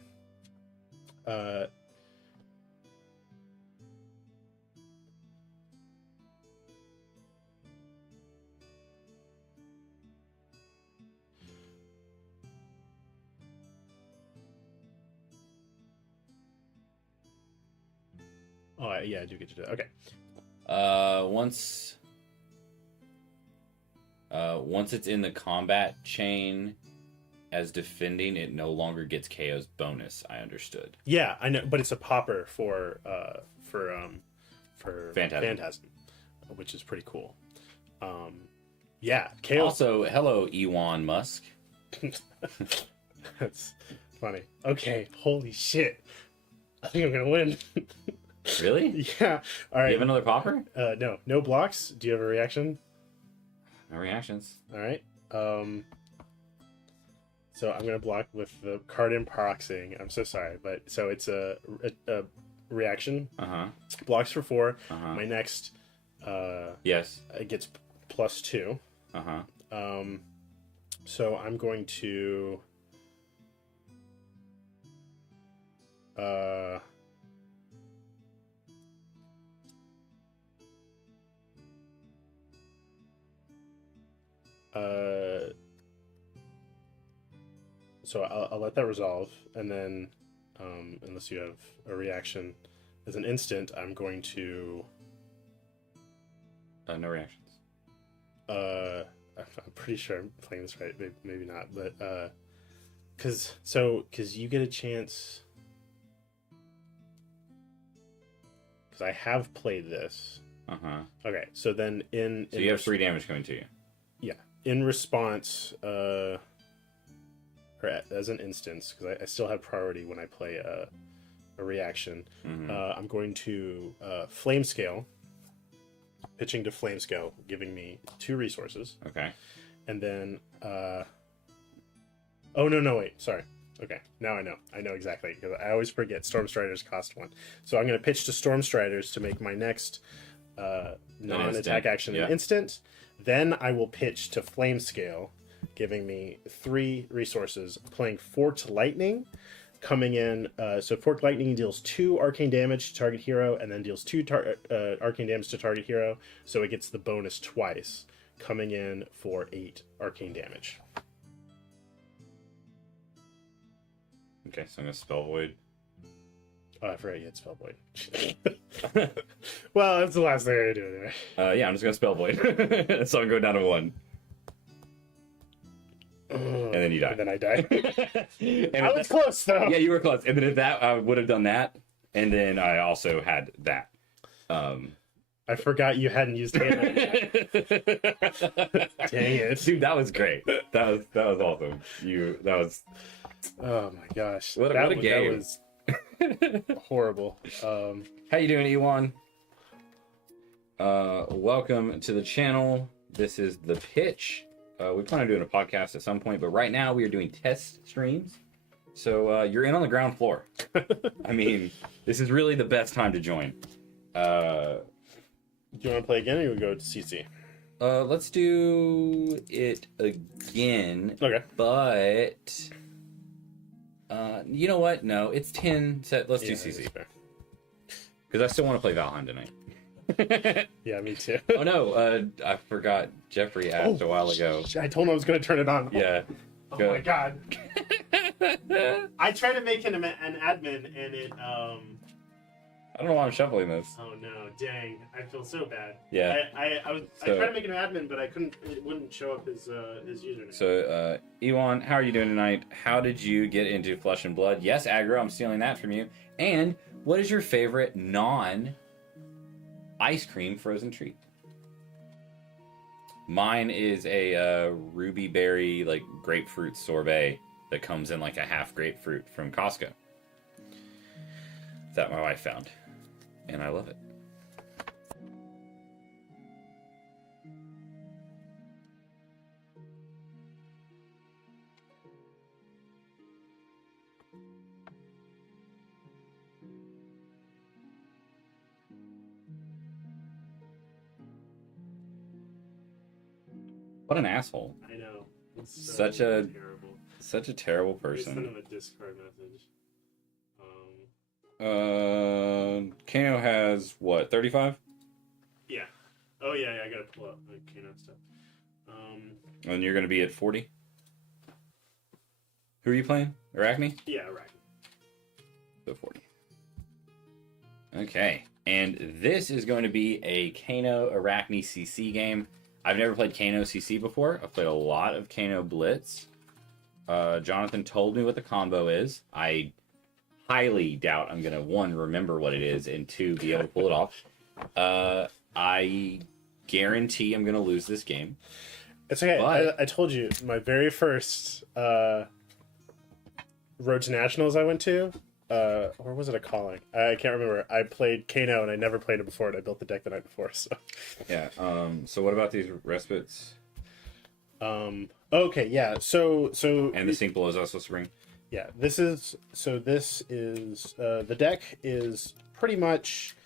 Oh, yeah, I do get to do that. Okay. Once it's in the combat chain as defending, it no longer gets KO's bonus. I understood. Yeah, I know, but it's a popper for Phantasm, which is pretty cool. Yeah, KO. Also, hello, Elon Musk. That's funny. Okay, holy shit. I think I'm gonna win. Really? Yeah. All right. You have another popper? No blocks. Do you have a reaction? No reactions. All right. So I'm gonna block with the card improxing. I'm so sorry, but so it's a reaction. Blocks for 4. My next. Yes. It gets +2. So I'm going to. So I'll let that resolve, and then, unless you have a reaction, as an instant, I'm going to. No reactions. I'm pretty sure I'm playing this right. Maybe not, but because you get a chance. Because I have played this. Okay, so then So you have 3 damage coming to you. Yeah, in response, or as an instance, because I still have priority when I play a reaction. I'm going to flame scale, pitching to flame scale, giving me 2 resources. Okay. And then, oh no, wait, sorry. Okay, now I know exactly, because I always forget Storm Striders cost 1. So I'm going to pitch to Storm Striders to make my next non-attack action yeah. and instant. Then I will pitch to Flame Scale, giving me 3 resources. Playing Forked Lightning, coming in. So Forked Lightning deals 2 arcane damage to target hero, and then deals 2 arcane damage to target hero. So it gets the bonus twice, coming in for 8 arcane damage. Okay, so I'm gonna spell void. Oh, I forgot you had Spell Void. Well, that's the last thing I do anyway. Yeah, I'm just gonna spell void. So I'm going down to 1. And then you die. And then I die. And I was close, though. Yeah, you were close. And then if that, I would have done that. And then I also had that. I forgot you hadn't used Hannah. Dang it. Dude, that was great. That was awesome. That was... Oh, my gosh. What a game. That was horrible. How you doing, Ewan? Welcome to the channel. This is The Pitch. We plan on doing a podcast at some point, but right now we are doing test streams. So you're in on the ground floor. I mean, this is really the best time to join. Do you want to play again, or you would go to CC? Let's do it again. Okay. But you know what? No, it's 10 set. Let's do that's CC. fair. Because I still want to play Valheim tonight. Yeah, me too. Oh no, I forgot. Jeffrey asked a while ago. I told him I was going to turn it on. Yeah. Oh Go. my god. I tried to make him an admin, and it I don't know why I'm shuffling this. Oh no, dang! I feel so bad. Yeah. I So- tried to make him an admin, but I couldn't. It wouldn't show up his username. So, Ewan, how are you doing tonight? How did you get into Flesh and Blood? Yes, Aggro, I'm stealing that from you. And what is your favorite non-ice cream frozen treat? Mine is a ruby berry, like, grapefruit sorbet that comes in like a half grapefruit from Costco. That my wife found. And I love it. What an asshole. I know. It's so Such a- terrible. Such a terrible I sent person. him a Discord message. Kano has what, 35? Yeah. Oh yeah, I gotta pull up the Kano stuff. And you're gonna be at 40? Who are you playing? Arachne? Yeah, right. So 40. Okay. And this is going to be a Kano Arachne CC game. I've never played Kano CC before. I've played a lot of Kano Blitz. Jonathan told me what the combo is. I highly doubt I'm gonna, 1, remember what it is, and 2, be able to pull it off. I guarantee I'm gonna lose this game. It's okay. But- I told you my very first Road to Nationals I went to, or was it a calling? I can't remember. I played Kano and I never played it before, and I built the deck the night before. So, Yeah. So what about these respites? okay, yeah. So And the sink below is also spring. yeah, this is the deck is pretty much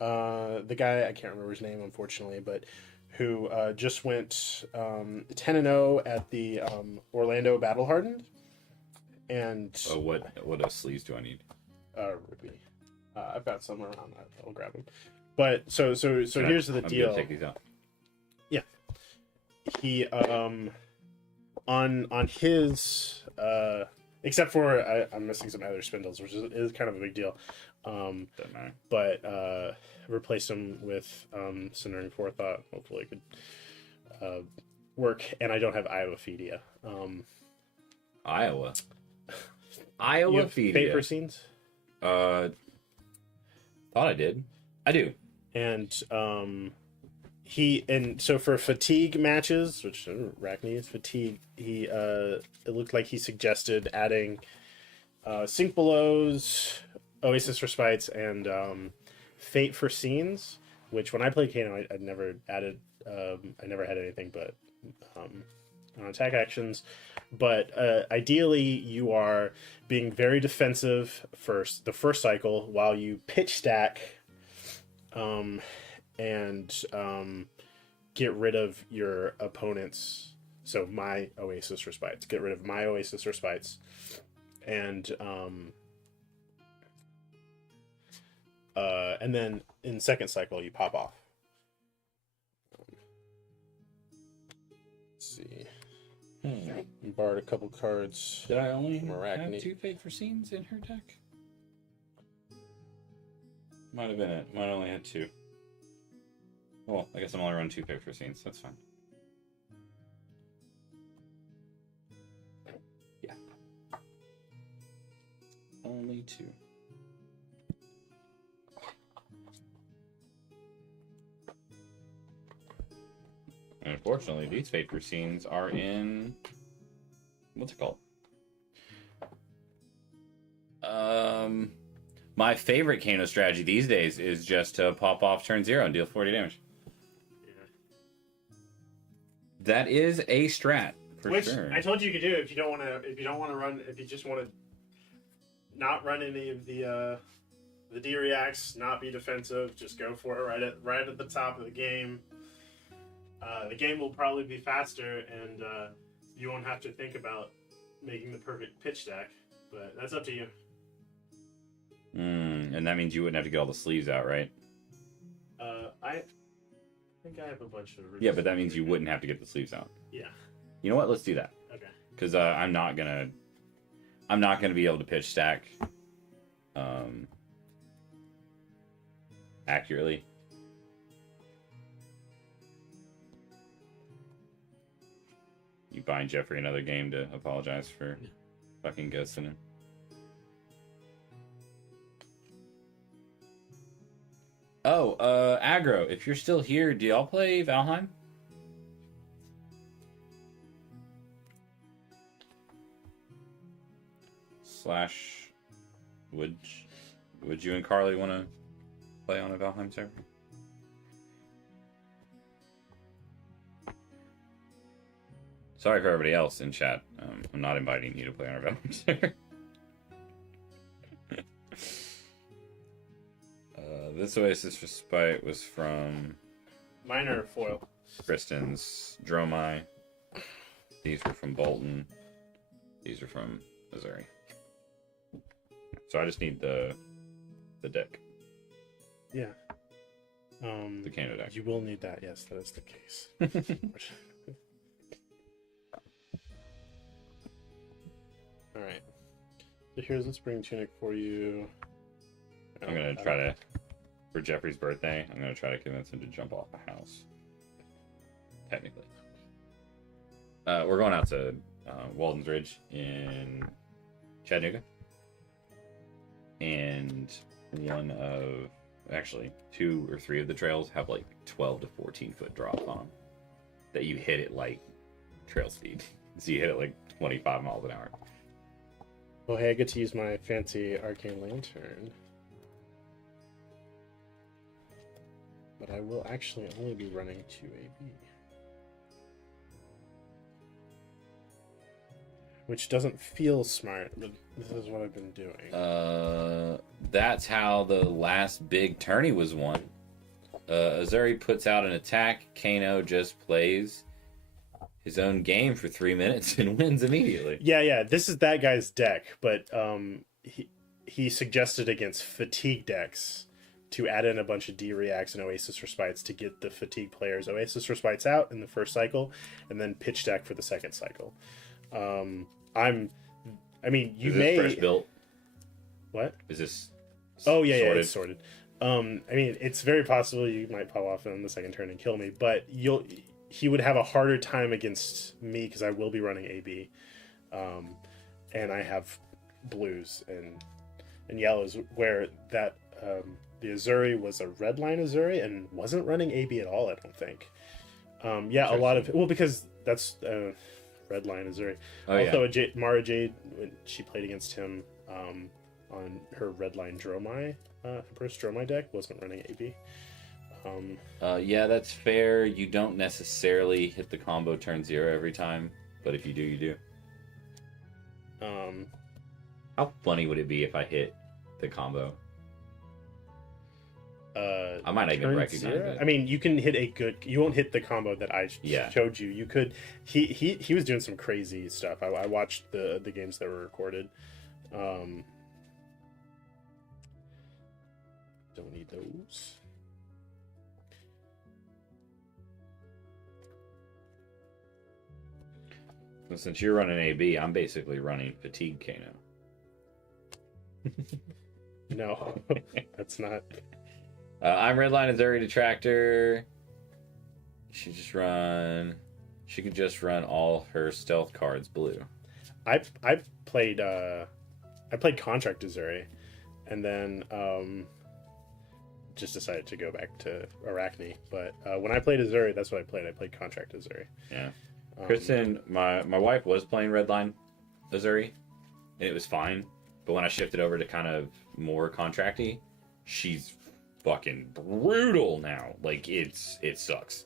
the guy, I can't remember his name unfortunately, but who just went 10-0 at the Orlando Battle Hardened, and What sleeves do I need? Ruby. I've got some around that. I'll grab them. But so Can here's the I'm deal. gonna take these out. He on his except for I'm missing some other spindles, which is kind of a big deal. Doesn't matter. But replaced him with Centering Forethought. Hopefully, it could work. And I don't have Iowa Fedia. Iowa. You Iowa have feed. Paper Scenes, Thought I did. I do. and so for fatigue matches, which Arachne is fatigue, it looked like he suggested adding Sink Belows, Oasis Respites, and Fate for Scenes, which when I played Kano, I never added. I never had anything but on attack actions. But ideally, you are being very defensive first, the first cycle, while you pitch stack, and get rid of your opponent's. So my Oasis Respites. Get rid of my Oasis Respites, and then in second cycle you pop off. Let's see. Borrowed a couple cards. Did I only Arachne. have 2 Fate Foreseens in her deck? Might have been it. Might have only had 2. Well, I guess I'm only running 2 Fate Foreseens. That's fine. Yeah. Only 2. And unfortunately, these Fate Foreseens are in... What's it called? My favorite Kano strategy these days is just to pop off turn 0 and deal 40 damage. Yeah. That is a strat for Which sure. I told you could do if you don't want to. If you don't want to run. If you just want to not run any of the D reacts, not be defensive, just go for it right at the top of the game. The game will probably be faster, and you won't have to think about making the perfect pitch deck. But that's up to you. And that means you wouldn't have to get all the sleeves out, right? I think I have a bunch of. Yeah, but that means you wouldn't have to get the sleeves out. Yeah. You know what? Let's do that. Okay. Because I'm not gonna be able to pitch stack accurately. You buying Jeffrey another game to apologize for fucking ghosting him. Oh, Aggro, if you're still here, do y'all play Valheim? Slash, would you and Carly want to play on a Valheim server? Sorry for everybody else in chat. I'm not inviting you to play on our Valheim server. This Oasis Respite was from Minor foil. Kristen's Dromai. These were from Bolton. These are from Missouri. So I just need the deck. Yeah. The Kano deck. You will need that. Yes, that is the case. All right. So here's the spring tunic for you. I'm gonna try to, for Jeffrey's birthday, I'm gonna try to convince him to jump off a house. Technically. We're going out to Walden's Ridge in Chattanooga. And actually 2 or 3 of the trails have like 12 to 14 foot drop on that you hit at like trail speed. So you hit it like 25 miles an hour. Oh, hey, I get to use my fancy arcane lantern. But I will actually only be running 2 AB. Which doesn't feel smart, but this is what I've been doing. That's how the last big tourney was won. Azuri puts out an attack. Kano just plays his own game for 3 minutes and wins immediately. Yeah, this is that guy's deck, but he suggested against fatigue decks to add in a bunch of D reacts and Oasis Respites to get the fatigue players Oasis Respites out in the first cycle, and then pitch deck for the second cycle. You Is may this fresh built? What? Is this? Oh yeah, sorted? it's sorted. It's very possible you might pop off in the second turn and kill me, but he would have a harder time against me because I will be running AB, and I have blues and yellows. Where that the Azuri was a red line Azuri and wasn't running AB at all. I don't think. A lot of because that's red line Azuri. Oh, also, Mara Jade when she played against him on her red line Dromai. Empress Dromai deck wasn't running AB. Yeah, that's fair. You don't necessarily hit the combo turn 0 every time, but if you do, you do. How funny would it be if I hit the combo? I might not even turn recognize zero? it. I mean, you can hit a good. You won't hit the combo that I Yeah. showed you. You could. He was doing some crazy stuff. I watched the games that were recorded. Don't need those. So since you're running AB, I'm basically running Fatigue Kano. No, that's not. I'm Redline Azuri Detractor. She could just run all her stealth cards blue. I played Contract Azuri, and then just decided to go back to Arachne. But when I played Azuri, that's what I played. I played Contract Azuri. Yeah. Kristen, my wife was playing Redline Azuri, and it was fine. But when I shifted over to kind of more contracty, she's fucking brutal now. Like it sucks.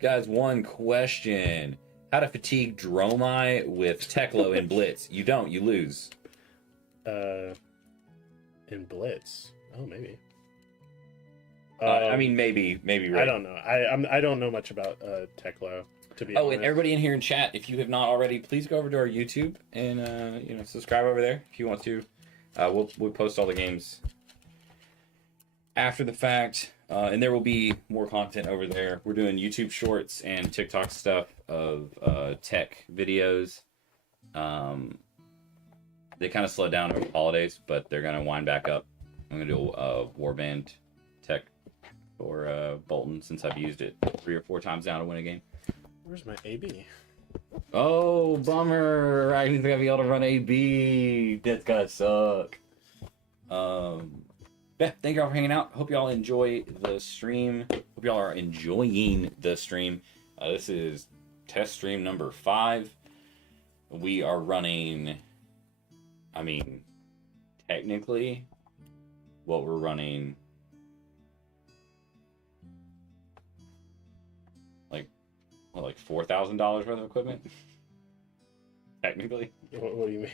Guys, one question: how to fatigue Dromai with Teklo in Blitz? You don't. You lose. In Blitz. Oh, maybe. I mean, maybe right. I don't know. I don't know much about Teklo. To be Oh, honest. and everybody in here in chat, if you have not already, please go over to our YouTube and subscribe over there if you want to. We'll post all the games after the fact, and there will be more content over there. We're doing YouTube Shorts and TikTok stuff of tech videos. They kind of slowed down over the holidays, but they're gonna wind back up. I'm gonna do a Warband tech for Bolton since I've used it 3 or 4 times now to win a game. Where's my AB? Oh, bummer. Arachne's gonna be able to run AB. That's gonna suck. Yeah, thank y'all for hanging out. Hope y'all enjoy the stream. Hope y'all are enjoying the stream. This is test stream number 5. We are running, I mean, technically, what we're running, like $4,000 worth of equipment? Technically. What do you mean?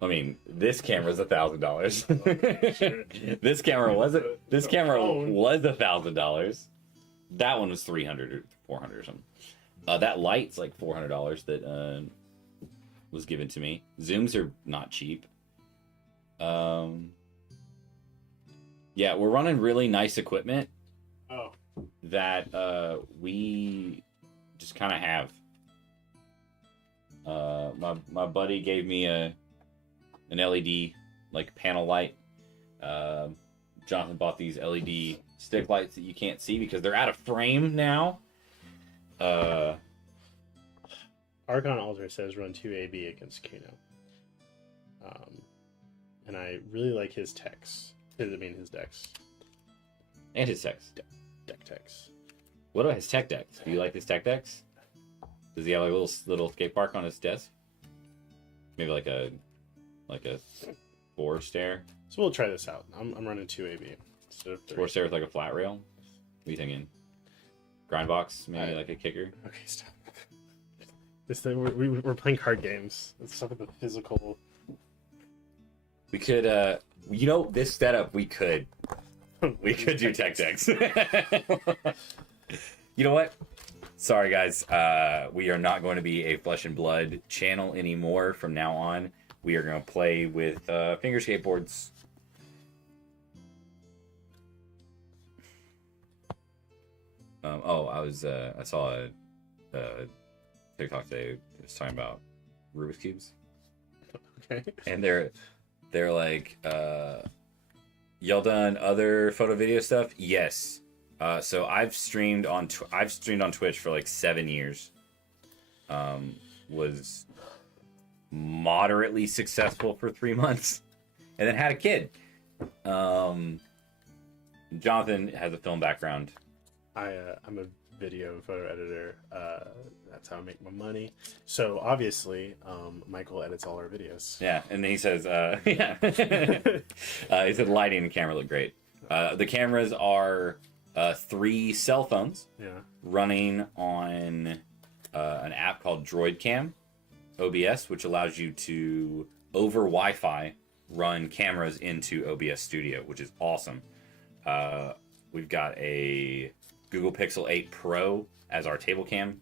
I mean, this camera's $1,000. This camera was $1,000. That one was $300 or $400 or something. That light's like $400 that was given to me. Zooms are not cheap. Yeah, we're running really nice equipment. Oh. That we just kind of have. My buddy gave me an LED like panel light. Jonathan bought these LED stick lights that you can't see because they're out of frame now. Archon Alter says run 2 AB against Kano. And I really like his techs. His decks. And his techs. Deck techs. What about his tech decks? Do you like his tech decks? Does he have like a little skate park on his desk? Maybe like a 4-stair? So we'll try this out. I'm running 2 AB. Instead of 3. 4-stair with like a flat rail? What are you thinking? Grind box? Maybe like a kicker? Okay, stop. This thing, we're playing card games. Let's talk about the physical. We could, this setup, we could do tech decks. You know what? Sorry, guys. We are not going to be a Flesh and Blood channel anymore from now on. We are going to play with finger skateboards. I saw a TikTok today. It was talking about Rubik's Cubes. Okay. And they're like, y'all done other photo video stuff? Yes. So I've streamed on Twitch for like 7 years. Was moderately successful for 3 months, and then had a kid. Jonathan has a film background. I'm a video and photo editor. That's how I make my money. So obviously, Michael edits all our videos. Yeah, and he says, yeah. He said lighting and camera look great. The cameras are 3 cell phones. Yeah. Running on an app called Droid Cam OBS, which allows you to over Wi-Fi run cameras into OBS Studio, which is awesome. We've got a Google Pixel 8 Pro as our table cam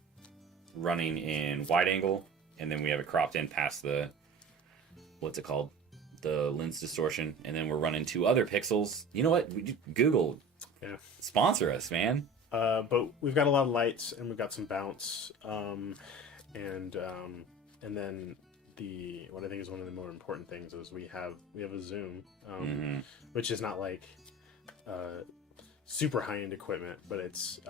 running in wide angle, and then we have it cropped in past the, what's it called? The lens distortion, and then we're running 2 other pixels. You know what? Google, sponsor us, man. But we've got a lot of lights and we've got some bounce, and then what I think is one of the more important things is we have a zoom, which is not like super high end equipment, but it's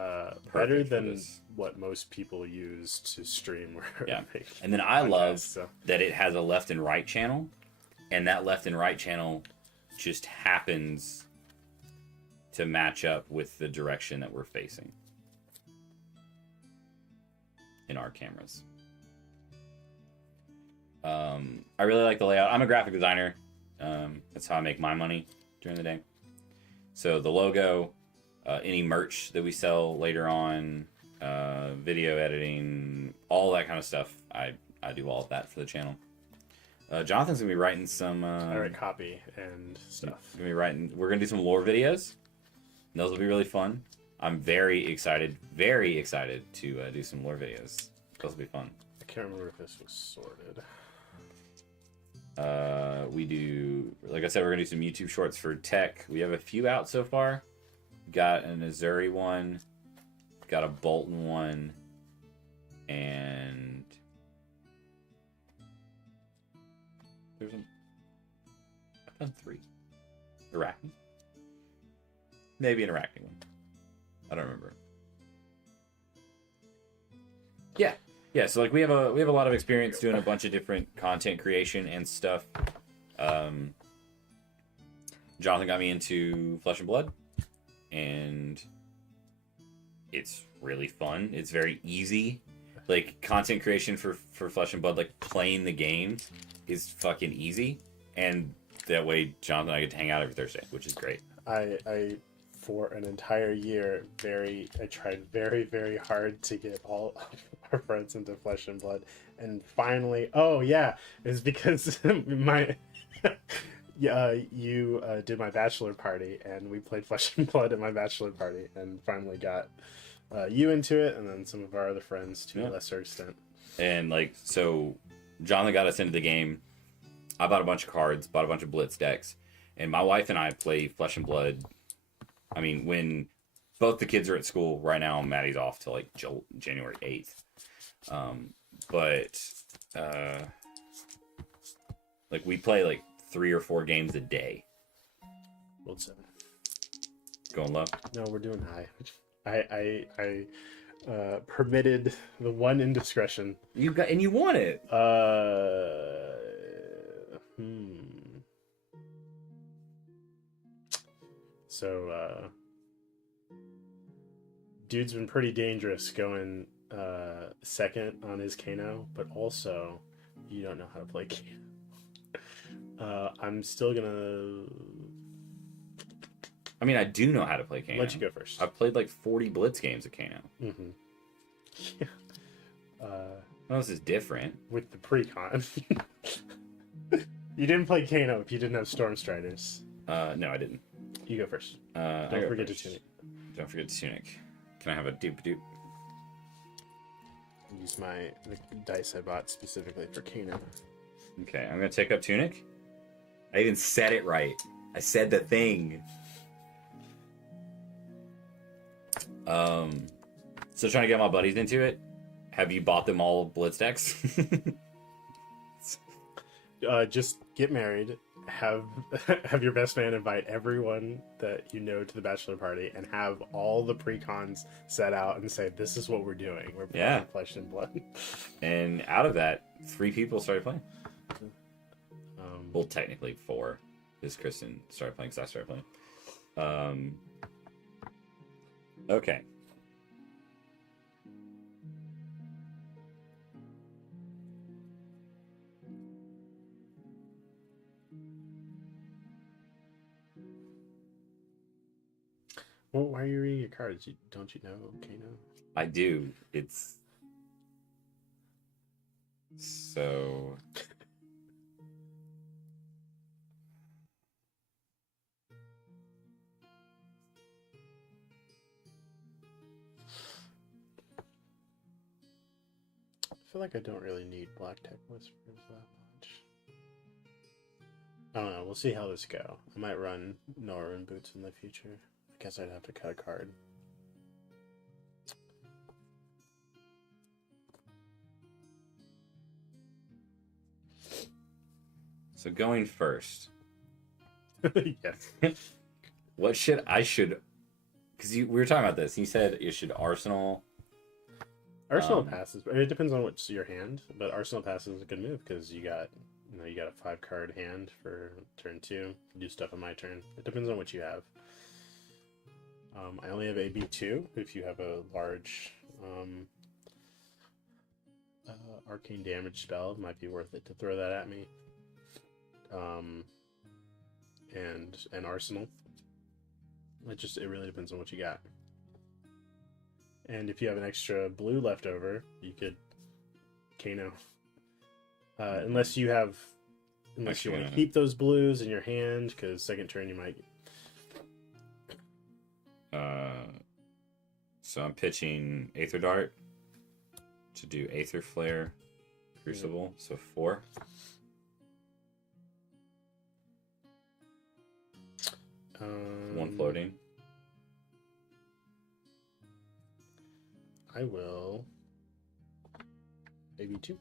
better than what most people use to stream. Yeah, and then I love that it has a left and right channel, and that left and right channel just happens to match up with the direction that we're facing in our cameras. I really like the layout. I'm a graphic designer. That's how I make my money during the day. So the logo, any merch that we sell later on, video editing, all that kind of stuff, I do all of that for the channel. Jonathan's gonna be writing some. I write copy and stuff. We're gonna do some lore videos. Those will be really fun. I'm very excited to do some lore videos. Those will be fun. I can't remember if this was sorted. We do, like I said, we're gonna do some YouTube shorts for tech. We have a few out so far. Got an Azuri one, got a Bolton one, and I've done 3. Arachne. Maybe an Arachne one. I don't remember. Yeah. So like we have a lot of experience doing a bunch of different content creation and stuff. Jonathan got me into Flesh and Blood, and it's really fun. It's very easy. Like content creation for Flesh and Blood, like playing the game is fucking easy, and that way Jonathan and I get to hang out every Thursday, which is great. I for an entire year, I tried very, very hard to get all of our friends into Flesh and Blood, and finally, it's because you did my bachelor party, and we played Flesh and Blood at my bachelor party, and finally got you into it, and then some of our other friends to a lesser extent. And like, so Jonathan got us into the game. I bought a bunch of cards, bought a bunch of Blitz decks, and my wife and I play Flesh and Blood. I mean, when both the kids are at school right now, Maddie's off till like January 8th. Like we play like 3 or 4 games a day. World 7. Going low? No, we're doing high. I permitted the one indiscretion. You won it. So, dude's been pretty dangerous going second on his Kano, but also you don't know how to play Kano. I'm still gonna. I mean, I do know how to play Kano. Let you go first. I've played like 40 Blitz games of Kano. Mm-hmm. Yeah. Well, this is different. With the pre-con. You didn't play Kano if you didn't have Storm Striders. No, I didn't. You go first. Don't forget to Tunic. Don't forget to Tunic. Can I have a doop-doop? Use the dice I bought specifically for Kano. Okay, I'm gonna take up Tunic. I even said it right. I said the thing. So trying to get my buddies into it. Have you bought them all Blitz decks? Just get married, have your best man invite everyone that you know to the bachelor party, and have all the pre-cons set out and say, this is what we're doing. We're playing Flesh and Blood. And out of that, 3 people started playing. Well, technically 4, because Kristen started playing, because I started playing. Okay. Well, why are you reading your cards? Don't you know Kano? I do. It's so feel like I don't really need Black Tech Whispers that much. I don't know. We'll see how this go. I might run Norman Boots in the future. I guess I'd have to cut a card. So going first. Yes. What should because we were talking about this. You said you should Arsenal. Arsenal passes, but it depends on what's your hand. But Arsenal passes is a good move because you got a 5-card hand for turn 2. Do stuff on my turn. It depends on what you have. I only have AB2. If you have a large arcane damage spell, it might be worth it to throw that at me. And Arsenal. It really depends on what you got. And if you have an extra blue left over, you could Kano. Unless you want to keep those blues in your hand, because second turn you might. So I'm pitching Aether Dart to do Aether Flare, Crucible. So 4. One floating. I will. Maybe 2.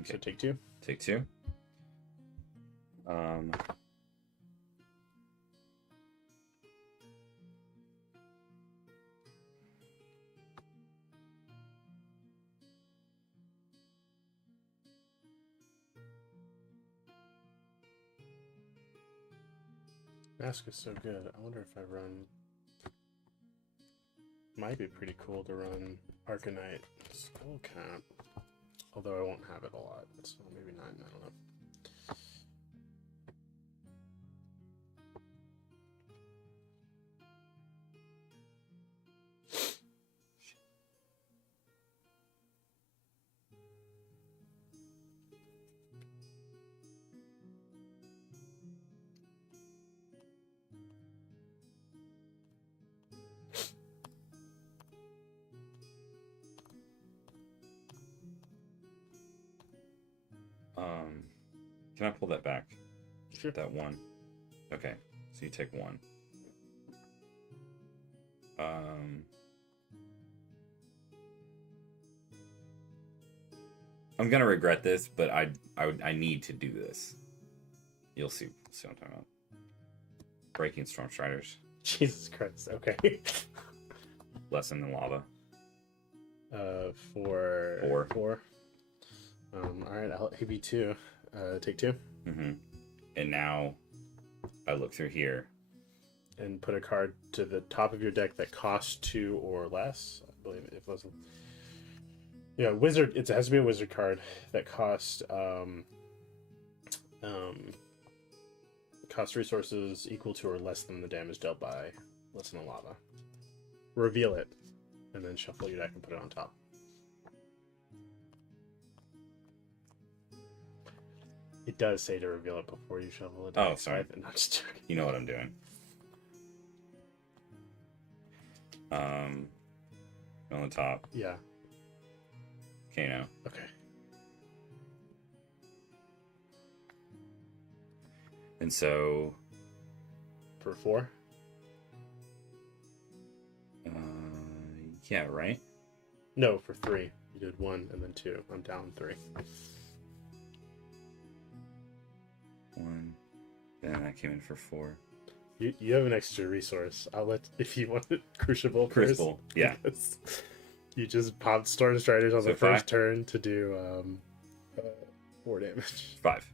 Okay. So take 2. Take 2. Mask is so good. I wonder if I run. Might be pretty cool to run Arcanite Skull Cap. Although I won't have it a lot. So maybe not. I don't know. Can I pull that back? Sure. That 1. Okay, so you take 1. I'm gonna regret this, but I need to do this. You'll see what I'm talking about. Breaking Storm Striders. Jesus Christ. Okay. Lesson in Lava. For 4. All right. I'll AB2. Take 2. Mm-hmm. And now I look through here. And put a card to the top of your deck that costs 2 or less. I believe it wasn't. Yeah, wizard. It has to be a wizard card that costs cost resources equal to or less than the damage dealt by Lesson in Lava. Reveal it, and then shuffle your deck and put it on top. It does say to reveal it before you shuffle it. Oh, sorry. I'm not just joking. You know what I'm doing. On the top. Yeah. Kano. Okay. And so. For 4? Yeah, right? No, for 3. You did 1 and then 2. I'm down 3. 1. Then I came in for 4. You have an extra resource. I'll let if you want it, Crucible. Crucible, yeah. Because you just popped Storm Striders on So the first 5? turn to do 4 damage. 5.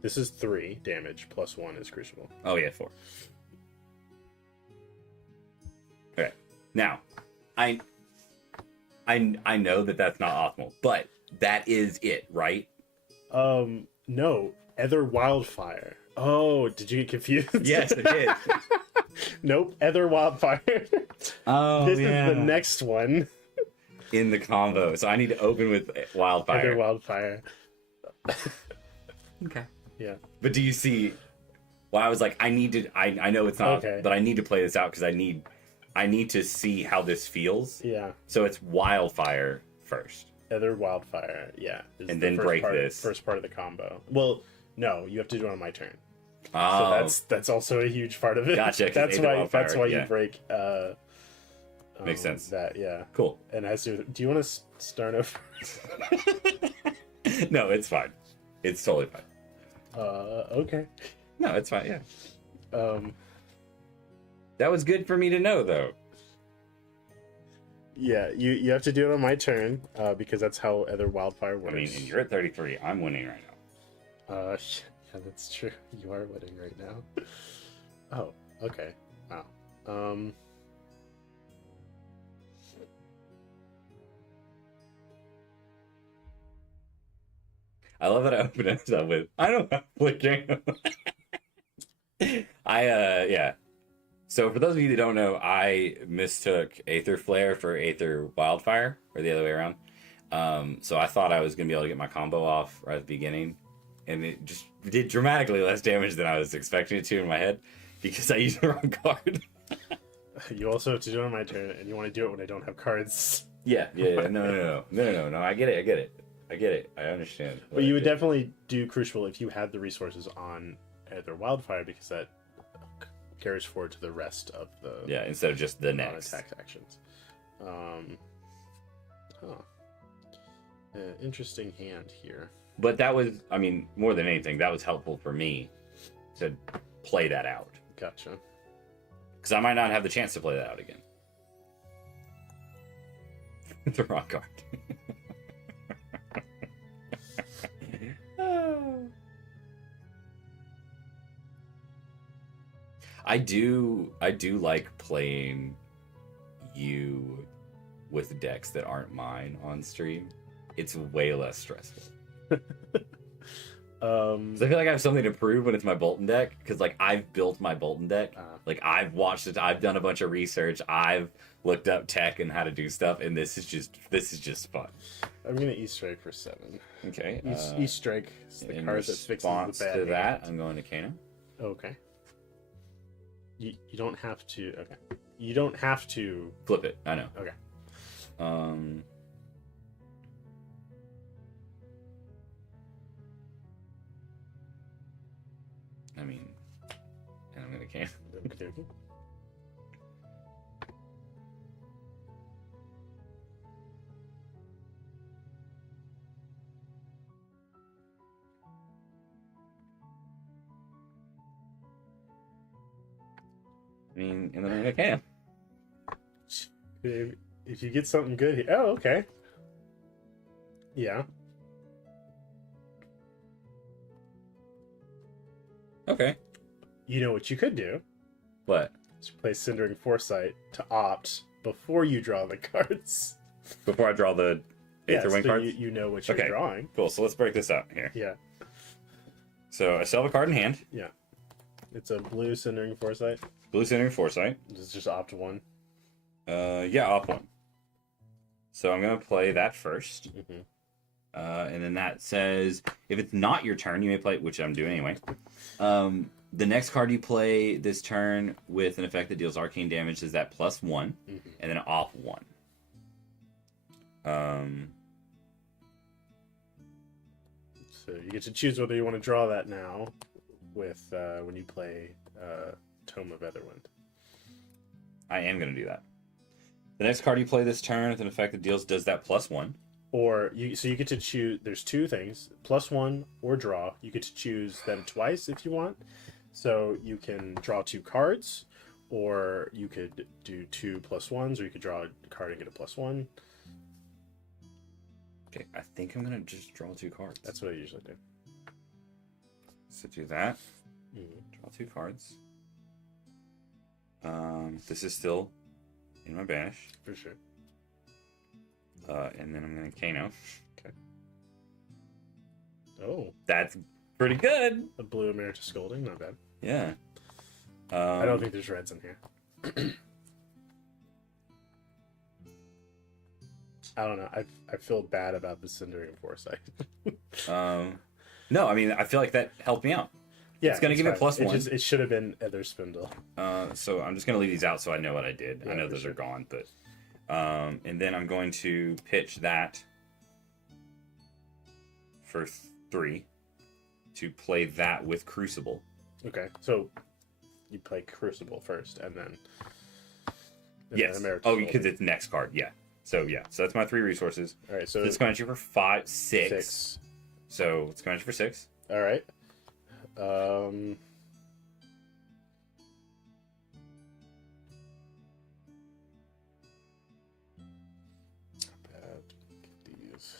This is 3 damage plus 1 is Crucible. Oh yeah, 4. Okay. Now, I know that that's not optimal, but that is it, right? No, Ether Wildfire. Oh, did you get confused? Yes, it did. Nope, Ether Wildfire. Oh, This is the next one. In the combo, so I need to open with Wildfire. Ether Wildfire. Okay. Yeah. But do you see? Well, I was like, I know it's not, Okay. but I need to play this out because I need I need to see how this feels. Yeah. So it's wildfire first. Other wildfire. Yeah. Is And the then first break part, this. First part of the combo. Well, no, you have to do it on my turn. Oh, So that's also a huge part of it. Gotcha, 'cause That's Aether why Wildfire, you yeah. break. Makes sense. That yeah. cool. And as do you want to start over? No, it's fine. It's totally fine. Okay. No, it's fine. Yeah. Um. That was good for me to know, though. Yeah, you have to do it on my turn, because that's how other wildfire I works. mean, and you're at 33. I'm winning right now. Yeah, that's true. You are winning right now. Oh, okay. Wow. I love that I opened it up with, I don't have flickering. Yeah. So for those of you that don't know, I mistook Aether Flare for Aether Wildfire, or the other way around. So I thought I was going to be able to get my combo off right at the beginning, and it just did dramatically less damage than I was expecting it to in my head, because I used the wrong card. You also have to do it on my turn, and you want to do it when I don't have cards. Yeah. No. I get it. I understand. But you would definitely do Crucible if you had the resources on Aether Wildfire, because that carries forward to the rest of the Yeah, instead of just the next. non-attack actions. Interesting hand here. But that was, I mean, more than anything, that was helpful for me to play that out. Gotcha. Because I might not have the chance to play that out again. The wrong card. I do like playing you with decks that aren't mine on stream. It's way less stressful. 'Cause I feel like I have something to prove when it's my Bolton deck. Because like I've built my Bolton deck. Like I've watched it. I've done a bunch of research. I've looked up tech and how to do stuff. And this is just fun. I'm gonna Easter egg for 7. Okay. Easter egg is the In card that fixes response the bad to that, hand. I'm going to Kano. Okay. You don't have to. Okay. You don't have to. Flip it. I know. Okay. I mean, and I'm gonna Kano. Okay. I mean, and then I'm gonna Kano. If you get something good here. Oh, okay. Yeah. Okay. You know what you could do? What? Is play Cindering Foresight to opt before you draw the cards. Before I draw the Aether Wing so cards? you know what you're Okay. drawing. Cool, so let's break this out here. Yeah. So I still have a card in hand. Yeah. It's a blue Cindering Foresight. Blue Centering Foresight. It's just opt 1. Yeah, off one. So I'm gonna play that first. Mm-hmm. And then that says, if it's not your turn, you may play, which I'm doing anyway. The next card you play this turn with an effect that deals arcane damage is that +1, Mm-hmm. and then off 1. So you get to choose whether you want to draw that now with when you play Tome of Etherwind. I am gonna do that. The next card you play this turn with an effect that does that +1. Or you get to choose. There's 2 things: +1 or draw. You get to choose them twice if you want. So you can draw 2 cards, or you could do 2 +1s, or you could draw a card and get a +1. Okay, I think I'm gonna just draw 2 cards. That's what I usually do. So do that. Mm-hmm. Draw 2 cards. This is still in my banish. For sure. And then I'm gonna Kano. Okay. Oh, That's pretty good. a blue Emeritus Scolding, not bad. Yeah. I don't think there's reds in here. I don't know. I feel bad about the Cindering Foresight. No, I mean I feel like that helped me out. Yeah, It's gonna give it fine. +1. It should have been Ether Spindle. So I'm just gonna leave these out so I know what I did. Yeah, I know for those sure. are gone, but and then I'm going to pitch that for 3 to play that with Crucible. Okay, so you play Crucible first, and then Yes. Emeritus Oh, Golden. because it's next card. Yeah. So that's my 3 resources. All right, so It's going to you for 5, 6. 6. So it's going to you for 6. All right. Bad. Get these.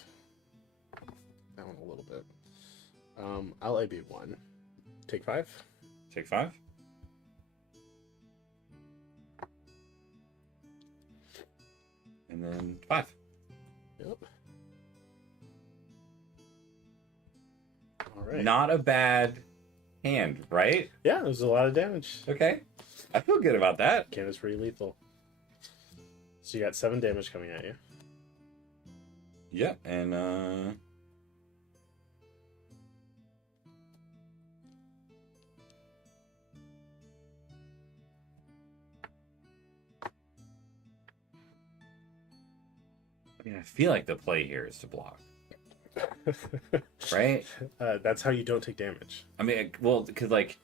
That one a little bit. I'll AB 1. Take 5. Take 5. And then 5. Yep. All right. Not a bad hand, right? Yeah, there's a lot of damage. Okay. I feel good about that. Canvas pretty lethal. So you got 7 damage coming at you. Yeah, and I mean, I feel like the play here is to block, right? That's how you don't take damage. I mean, well, because like,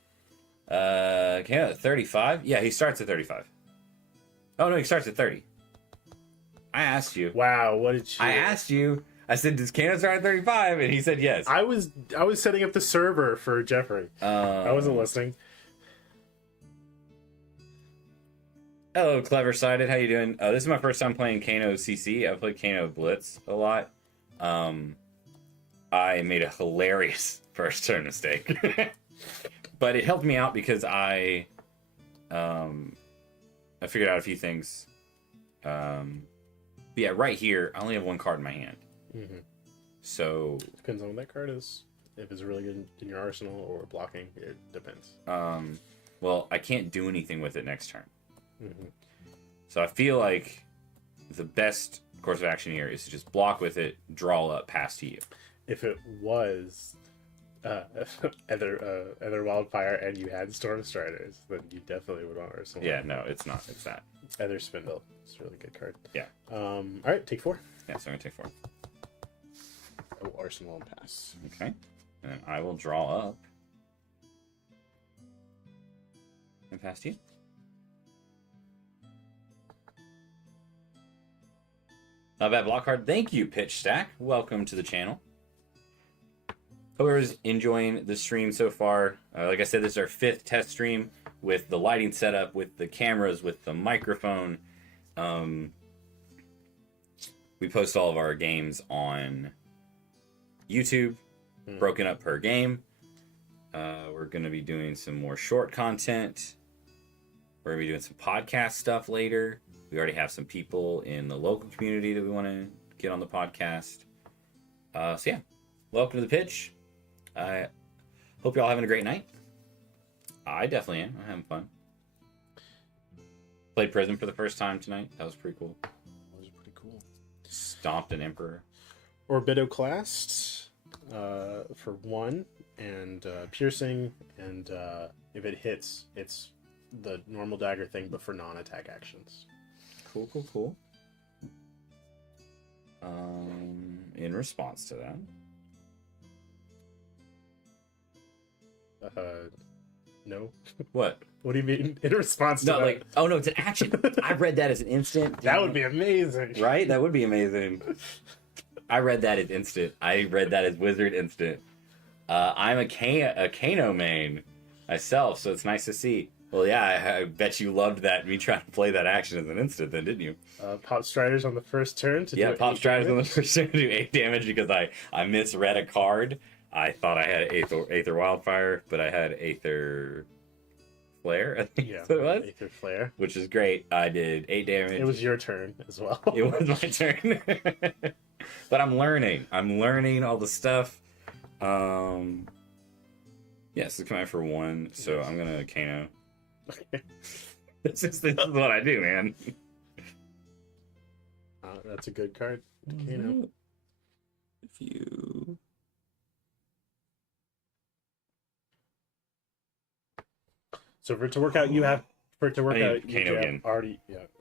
Kano at 35. Yeah, he starts at 35. Oh no, he starts at 30. I asked you. Wow, what did you? I asked you. I said, "Does Kano start at 35?" And he said yes. I was setting up the server for Jeffrey. I wasn't listening. Hello, Clever Sided. How you doing? This is my first time playing Kano CC. I've played Kano Blitz a lot. I made a hilarious first turn mistake, but it helped me out because I figured out a few things. But yeah, right here, I only have 1 card in my hand. Mm-hmm. So Depends on what that card is. If it's really good in your arsenal or blocking, it depends. well, I can't do anything with it next turn. Mm-hmm. So I feel like the best course of action here is to just block with it, draw up, pass to you. If it was Ether Wildfire and you had Storm Striders, then you definitely would want Arsenal. Yeah, no, it's not. It's that. Ether Spindle. It's a really good card. Yeah. All right, take 4. Yeah, so I'm going to take 4. Oh, Arsenal and pass. Okay. And then I will draw up and pass to you. Not bad block card. Thank you, Pitch Stack. Welcome to the channel. Hope everyone's enjoying the stream so far. Like I said, this is our 5th test stream with the lighting setup, with the cameras, with the microphone. We post all of our games on YouTube, broken up per game. We're going to be doing some more short content. We're going to be doing some podcast stuff later. We already have some people in the local community that we want to get on the podcast. So yeah, welcome to the pitch. I hope you're all having a great night. I definitely am. I'm having fun. Played Prison for the first time tonight. That was pretty cool. That was pretty cool. Stomped an Emperor. Orbitoclast for 1, and Piercing, and if it hits, it's the normal dagger thing, but for non-attack actions. Cool. In response to that. No. What? What do you mean in response to No, that? like, oh no, it's an action. I read that as an instant. That would be amazing. Right? That would be amazing. I read that as instant. I read that as wizard instant. I'm a Kano main myself, so it's nice to see. Well, yeah, I bet you loved that, me trying to play that action as an instant then, didn't you? Pop Striders on the first turn to do Pop 8 Striders on the damage. first turn to do 8 damage because I misread a card. I thought I had Aether Wildfire, but I had Aether Flare, I think Yeah, that's what it was. Aether Flare. Which is great. I did 8 damage. It was your turn as well. It was my turn. But I'm learning. I'm learning all the stuff. Yes, it's coming out for 1, so Yes. I'm gonna Kano. this is what I do, man. That's a good card. Kano. If you So for it to work out, you have I need Kano have again. already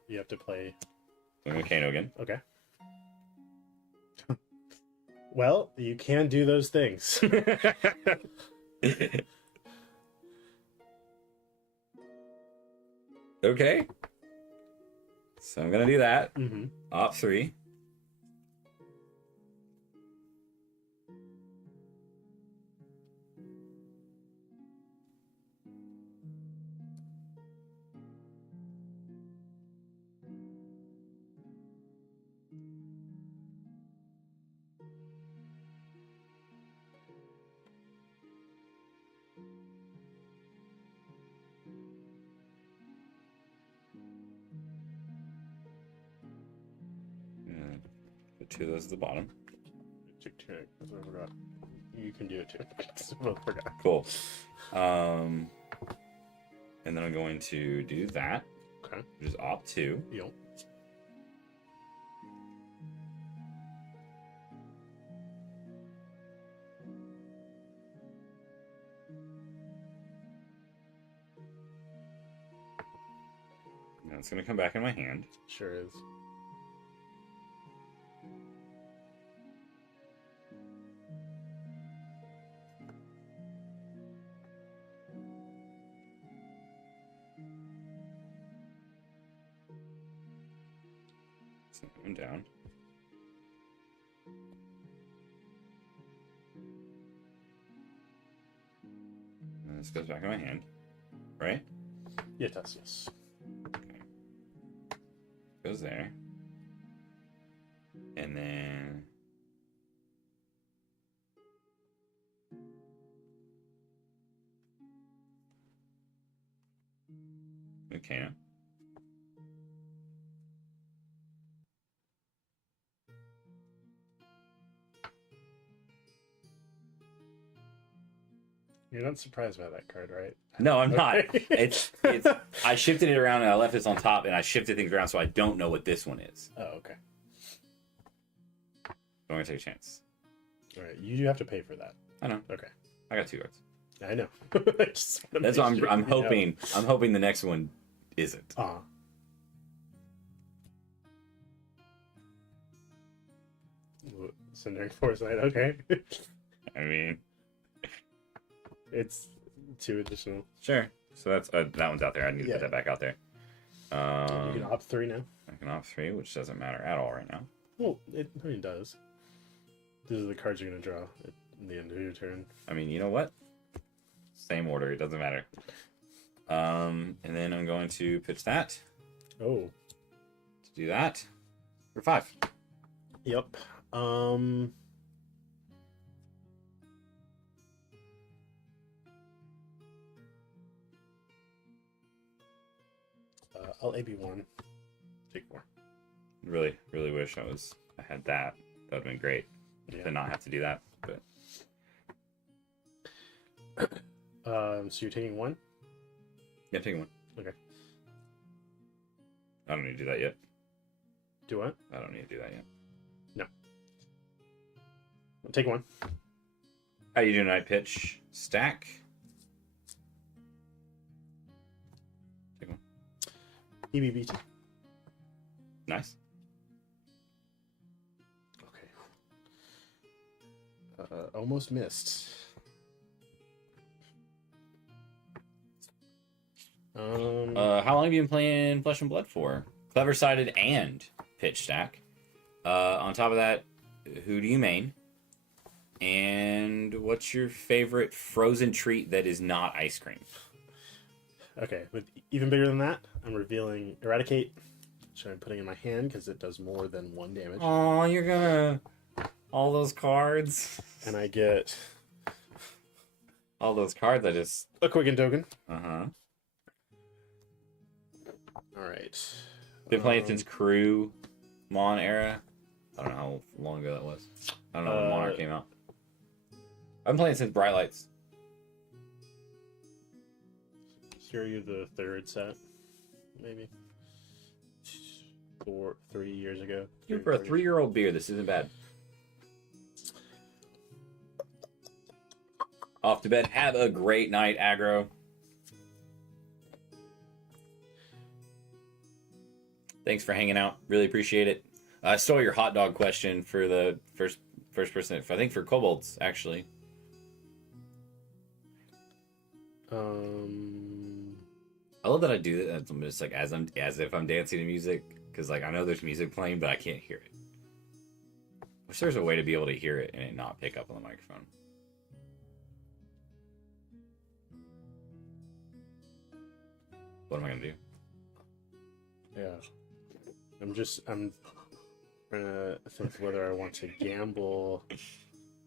you have to play. I'm going to Kano again. Okay. Well, you can do those things. Okay. So I'm going to do that. Mm-hmm. Op 3. Put 2 of those at the bottom. That's what I forgot. You can do it too. That's what I forgot. Cool. And then I'm going to do that, Okay. which is op 2. Yep. Now it's going to come back in my hand. Sure is. So I'm down. And this goes back in my hand, right? Yeah, it does, yes. Goes there. And then okay. Now. You're not surprised by that card, right? No, I'm not. Okay. It's I shifted it around and I left this on top and I shifted things around so I don't know what this one is. Oh, okay. I'm gonna take a chance. All right. You do have to pay for that. I know. Okay. I got 2 cards. I know. I just wanna That's make what sure I'm you know. hoping. I'm hoping the next one isn't. Sending Foresight. Okay. I mean, It's 2 additional. sure. So that's that one's out there. I need to Yeah. put that back out there. You can opt 3 now. I can opt 3, which doesn't matter at all right now. Well, I mean, it does. These are the cards you're going to draw at the end of your turn. I mean, you know what? Same order. It doesn't matter. And then I'm going to pitch that Oh. to do that for 5. Yep. I'll AB 1. Take 4. Really, really wish I had that. That would have been great Yeah. to not have to do that. But So you're taking 1? yeah, take 1. Okay. I don't need to do that yet. Do what? I don't need to do that yet. I'll take 1. How you doing tonight, pitch? Stack. Take 1. EBB 2. Nice. Okay. Almost missed. How long have you been playing Flesh and Blood for? Clever Sided and Pitch Stack. On top of that, who do you main? And what's your favorite frozen treat that is not ice cream? Okay, but even bigger than that, I'm revealing Eradicate, which I'm putting in my hand because it does more than 1 damage. Oh, you're gonna... All those cards. And I get All those cards I just... a Quicken token. Uh-huh. Alright. Been playing since Crew Mon era. I don't know how long ago that was. I don't know when Monarch came out. I've been playing since Bright Lights. Here you're the 3rd set, maybe. 3 years ago. Even for a 3-year-old beer, this isn't bad. Off to bed. Have a great night, Aggro. Thanks for hanging out. Really appreciate it. I stole your hot dog question for the first person. I think for kobolds, actually. I love that I do that. I'm just like as if I'm dancing to music, because like I know there's music playing, but I can't hear it. Wish there's a way to be able to hear it and it not pick up on the microphone. What am I gonna do? Yeah. I'm trying to think whether I want to gamble.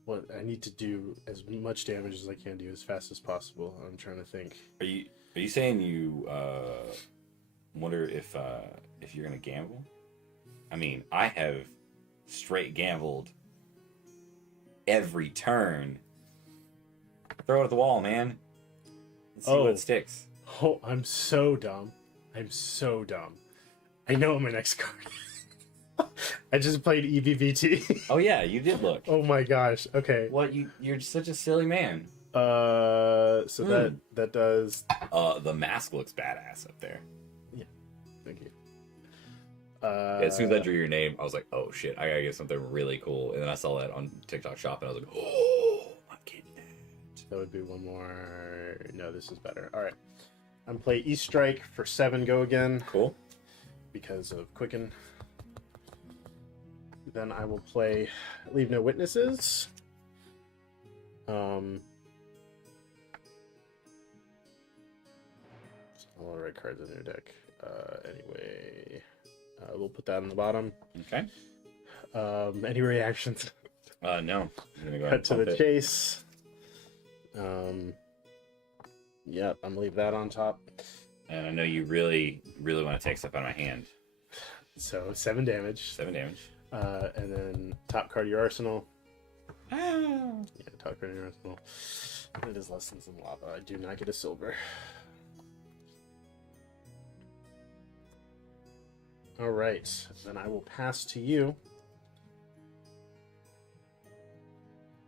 What I need to do as much damage as I can do as fast as possible. I'm trying to think. Are you saying you wonder if you're gonna gamble? I mean, I have straight gambled every turn. Throw it at the wall, man. Let's see what sticks. Oh, I'm so dumb. I know my next card. I just played EBBT. Oh yeah, you did look. Oh my gosh. Okay. What you're such a silly man. So that does. The mask looks badass up there. Yeah. Thank you. As soon as I drew your name, I was like, oh shit, I gotta get something really cool. And then I saw that on TikTok Shop, and I was like, oh, I'm getting it. That would be one more. No, this is better. All right. I'm play East Strike for 7. Go again. Cool. Because of Quicken. Then I will play Leave No Witnesses. All the red cards in your deck. Anyway, we'll put that on the bottom. Okay. Any reactions? No. I'm gonna go ahead Cut and to pump the it. chase. Yep, I'm gonna leave that on top. And I know you really, really want to take stuff out of my hand. So 7 damage. 7 damage. And then top card of your arsenal. Ah. Yeah, top card of your arsenal. It is Lessons in Lava. I do not get a silver. All right, then I will pass to you.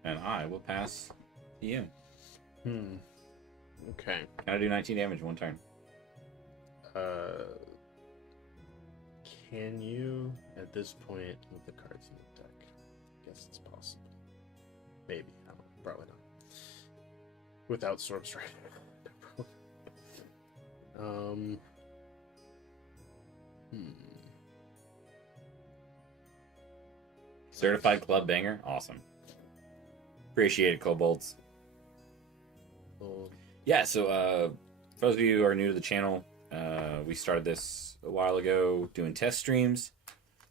And I will pass to you. Okay. Can I do 19 damage in one turn? Can you at this point with the cards in the deck? Guess it's possible. Maybe. I don't know. Probably not. Without Storm Strike. Certified club banger. Awesome. Appreciate it, kobolds. Yeah, so for those of you who are new to the channel, we started this a while ago doing test streams,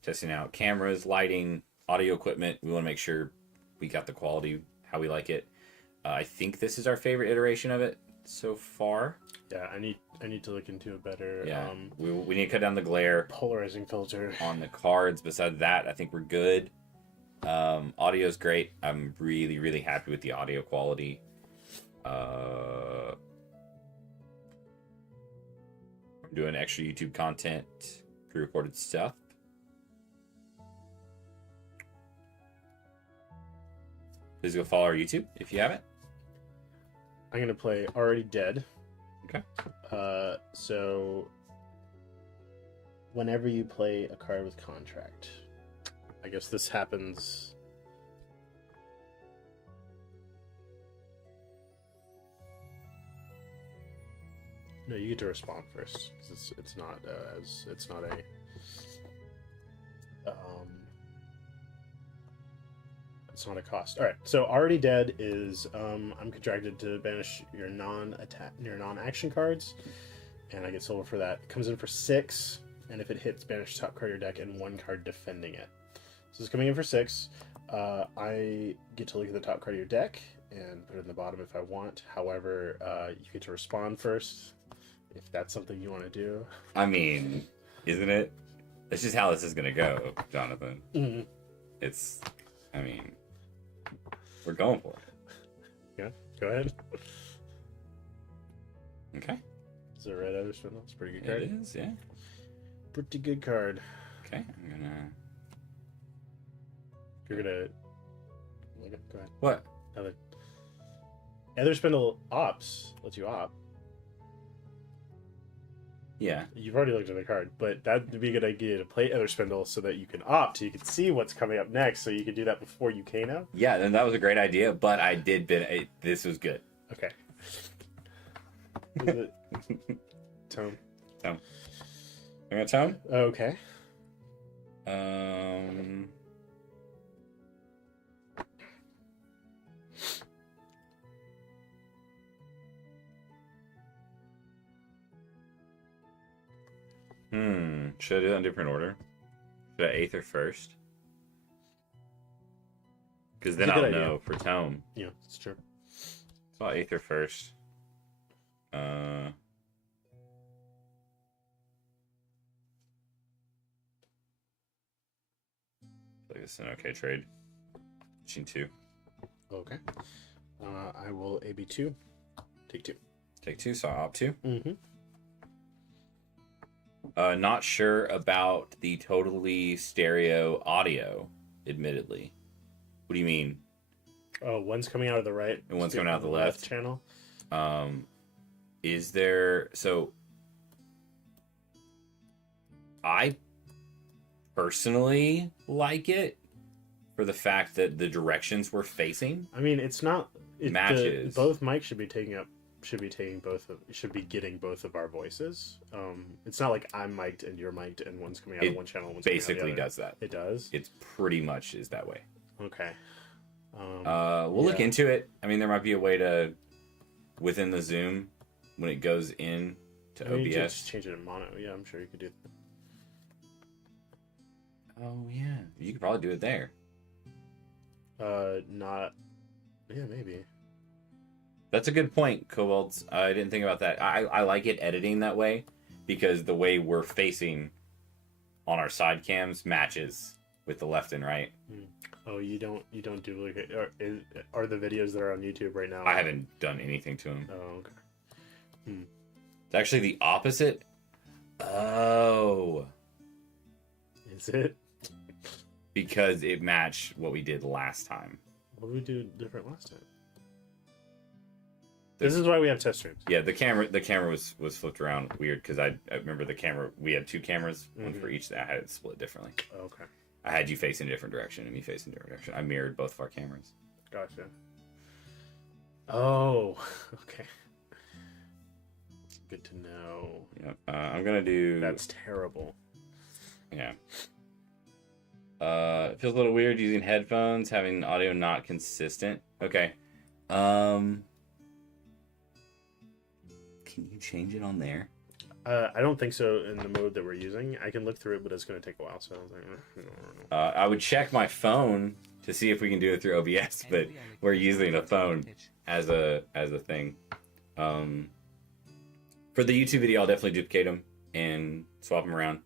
testing out cameras, lighting, audio equipment. We want to make sure we got the quality how we like it. I think this is our favorite iteration of it so far. Yeah, I need to look into a better we need to cut down the glare polarizing filter on the cards. Besides that, I think we're good. Audio is great. I'm really, really happy with the audio quality. I'm doing extra YouTube content, pre-recorded stuff. Please go follow our YouTube if you haven't. I'm gonna play Already Dead. Okay. So whenever you play a card with contract, I guess this happens. No, you get to respond first because it's not it's not a cost. All right. So Already Dead is I'm contracted to banish your non-action cards, and I get silver for that. It comes in for 6, and if it hits, banish top card of your deck and 1 card defending it. So it's coming in for 6. I get to look at the top card of your deck and put it in the bottom if I want. However, you get to respond first if that's something you want to do. I mean, isn't it? That's just how this is gonna go, Jonathan. Mm-hmm. I mean, we're going for it. Yeah, go ahead. Okay. Is it Red Other Spindle? It's a pretty good card. It is, yeah. Pretty good card. Okay, I'm gonna. You're gonna. Okay, go ahead. What? Other Spindle lets you opt. Yeah. You've already looked at the card, but that would be a good idea to play other spindle so that you can opt, so you can see what's coming up next, so you can do that before you Kano. Yeah, then that was a great idea, but I did bid. This was good. Okay. Is it Tone? Tone. I got Tone. Okay. Should I do that in different order? Should I Aether first? Because then That's a I'll good know idea. for Tome. Yeah, it's true. So I'll Aether first. I feel like it's an okay trade. Machine 2. Okay. I will AB2. Take 2. Take 2, so I'll opt 2. Mm-hmm. Not sure about the totally stereo audio, admittedly. What do you mean? Oh, one's coming out of the right. And one's coming out of the left. channel. Is there... So, I personally like it for the fact that the directions we're facing. I mean, it's not... Matches. Both mics should be getting both of our voices. It's not like I'm mic'd and you're mic'd and one's coming out of one channel and one's coming out of the Basically other. does that. It does? It's pretty much is that way. Okay. We'll look yeah. into it. I mean, there might be a way to, within the Zoom, when it goes in to I mean, you could OBS. just change it in mono. Yeah, I'm sure you could do that. Oh, yeah. You could probably do it there. Not... Yeah, maybe. That's a good point, Kobolds. I didn't think about that. I like it editing that way because the way we're facing on our side cams matches with the left and right. Oh, you don't duplicate... Are the videos that are on YouTube right now... I haven't done anything to them. Oh, okay. It's actually the opposite. Oh. Is it? Because it matched what we did last time. What did we do different last time? This is why we have test streams. Yeah, the camera was flipped around weird because I remember the camera. We had 2 cameras, one for each. I had it split differently. Okay. I had you facing a different direction and me facing a different direction. I mirrored both of our cameras. Gotcha. Oh, okay. Good to know. Yeah, I'm gonna do. That's terrible. Yeah. It feels a little weird using headphones, having audio not consistent. Okay. Can you change it on there? I don't think so in the mode that we're using. I can look through it, but it's going to take a while. So I was like, no. I would check my phone to see if we can do it through OBS, but we're using a phone as a thing. For the YouTube video, I'll definitely duplicate them and swap them around.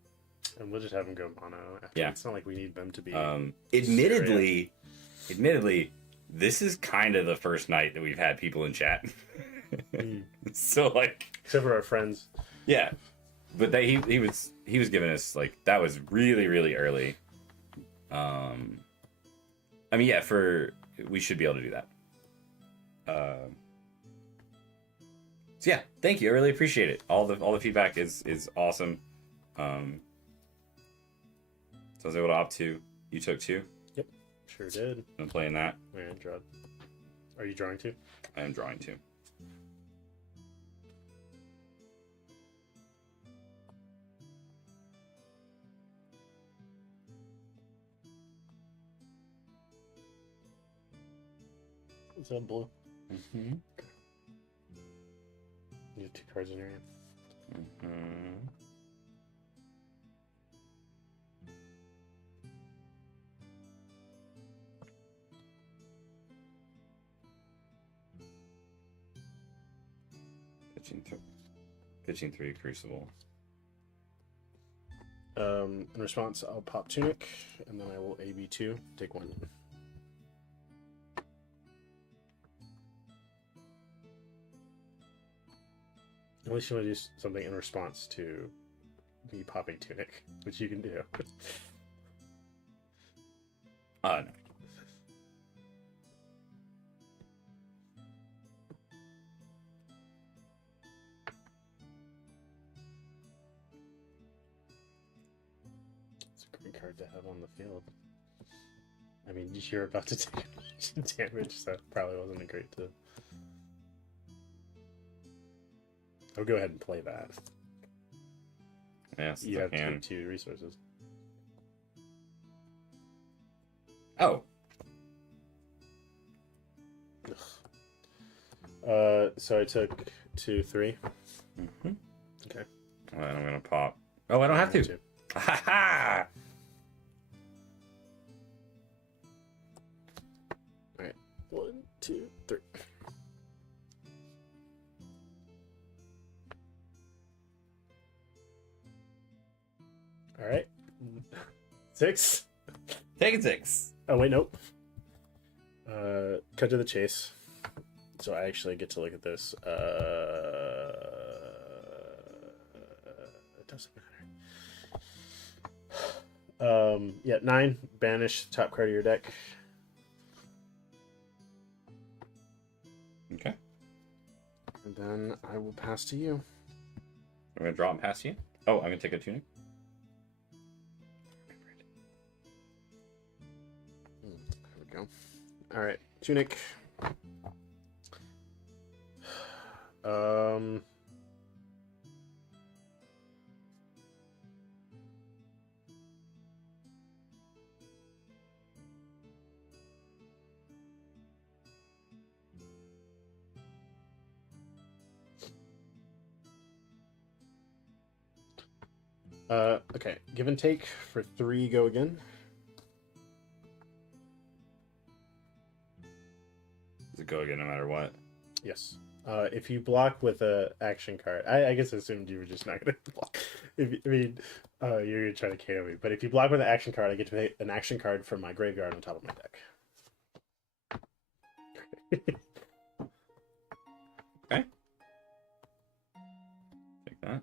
And we'll just have them go mono. Yeah. It's not like we need them to be. Admittedly, this is kind of the first night that we've had people in chat. So like, except for our friends. yeah, but he was giving us like that was really really early. I mean, yeah, we should be able to do that. So yeah, thank you. I really appreciate it. All the feedback is awesome. So I was able to opt 2. You took 2. Yep, sure did. I'm playing that. Man, draw. Are you drawing 2? I am drawing 2. Is that blue? Mm-hmm. You have 2 cards in your hand. Mm-hmm. Pitching 3 Crucible. In response, I'll pop Tunic, and then I will AB2, take 1. Unless you want to do something in response to me popping Tunic, which you can do. No. card to have on the field. I mean, you're about to take damage, so that probably wasn't a great to. I'll go ahead and play that. Yes, You I have can. two resources. Oh, So I took 2, 3. mm-hmm. Okay. And I'm gonna pop. Oh, I don't have to. Two. Ha ha! All right. 1, 2, 3. All right. 6. Take 6. Oh wait, nope. Cut to the chase. So I actually get to look at this. It doesn't matter. Yeah, 9. Banish top card of your deck. Okay. And then I will pass to you. I'm gonna draw and pass you. Oh, I'm gonna take a tunic. There we go. All right, tunic. Okay. Give and take for 3. Go again. Does it go again no matter what? Yes. If you block with a action card, I guess I assumed you were just not gonna block. You're gonna try to KO me. But if you block with an action card, I get to pay an action card from my graveyard on top of my deck. Okay. Take that.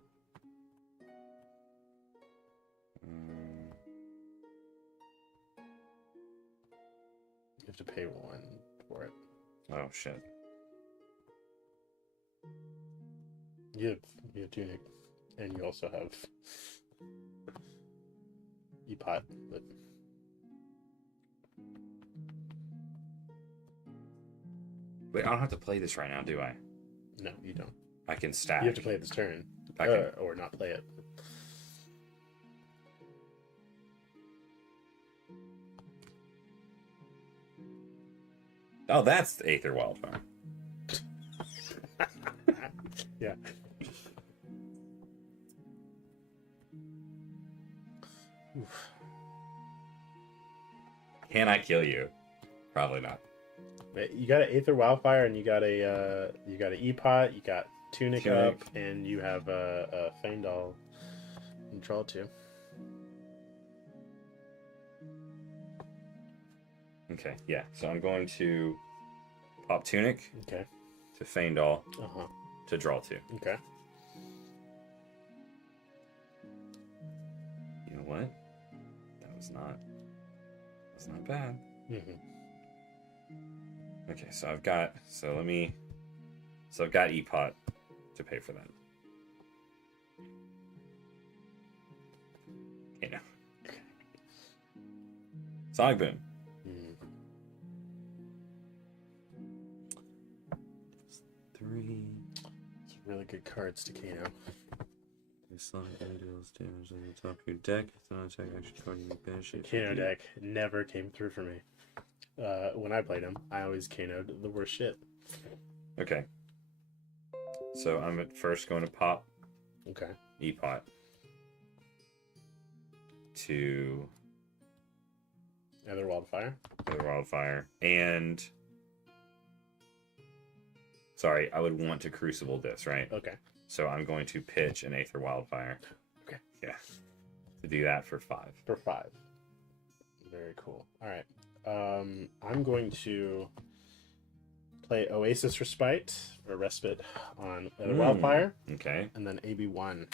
You have to pay 1 for it. Oh shit. You have tunic, and you also have Epot. But Wait, I don't have to play this right now, do I? no, you don't. I can stack. You have to play it this turn, I can. or not play it. Oh, that's the Aether Wildfire. Yeah. Oof. Can I kill you? Probably not. You got an Aether Wildfire, and you got a Epot, you got Tunic up, and you have a Feindal and draw 2. Okay, yeah. So I'm going to pop Tunic Okay. to Feindal Uh-huh. to draw 2. Okay. You know what? That's not bad. Mm-hmm. Okay, so I've got Epot to pay for that. Okay, now. Sonic Boom. Mm. 3. It's really good cards to Kano. Sonic Boom deals damage on the top of your deck. It's not an attack action card. You banish it. Kano deck never came through for me. When I played him, I always Kano'd the worst shit. Okay. So I'm at first going to pop Okay. Epot to Other Wildfire. the Wildfire. And sorry, I would want to Crucible this, right? Okay. So I'm going to pitch an Aether Wildfire. Okay. Yeah. To do that for 5. For 5. Very cool. All right. I'm going to play Oasis Respite or Respite on Other Wildfire, Okay. and then AB1.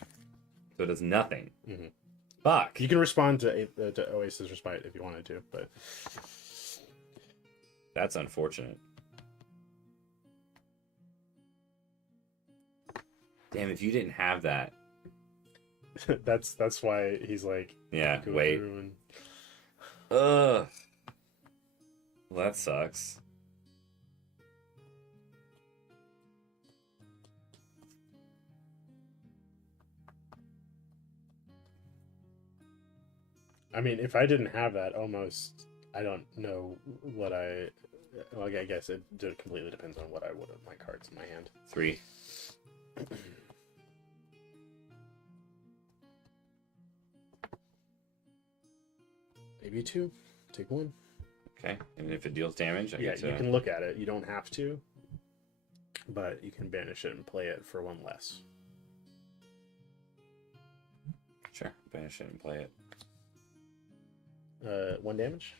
So it does nothing. Mhm. Fuck. You can respond to Oasis Respite if you wanted to, but That's unfortunate. Damn, if you didn't have that. that's why he's like, Yeah, go wait. through and Ugh. Well, that sucks. I mean, if I didn't have that, almost, I don't know what I. Well, I guess it completely depends on what I would have my cards in my hand. 3. Maybe 2. Take 1. Okay, and if it deals damage, I Yeah, get to... you can look at it. You don't have to, but you can banish it and play it for 1 less. Sure, banish it and play it. 1 damage.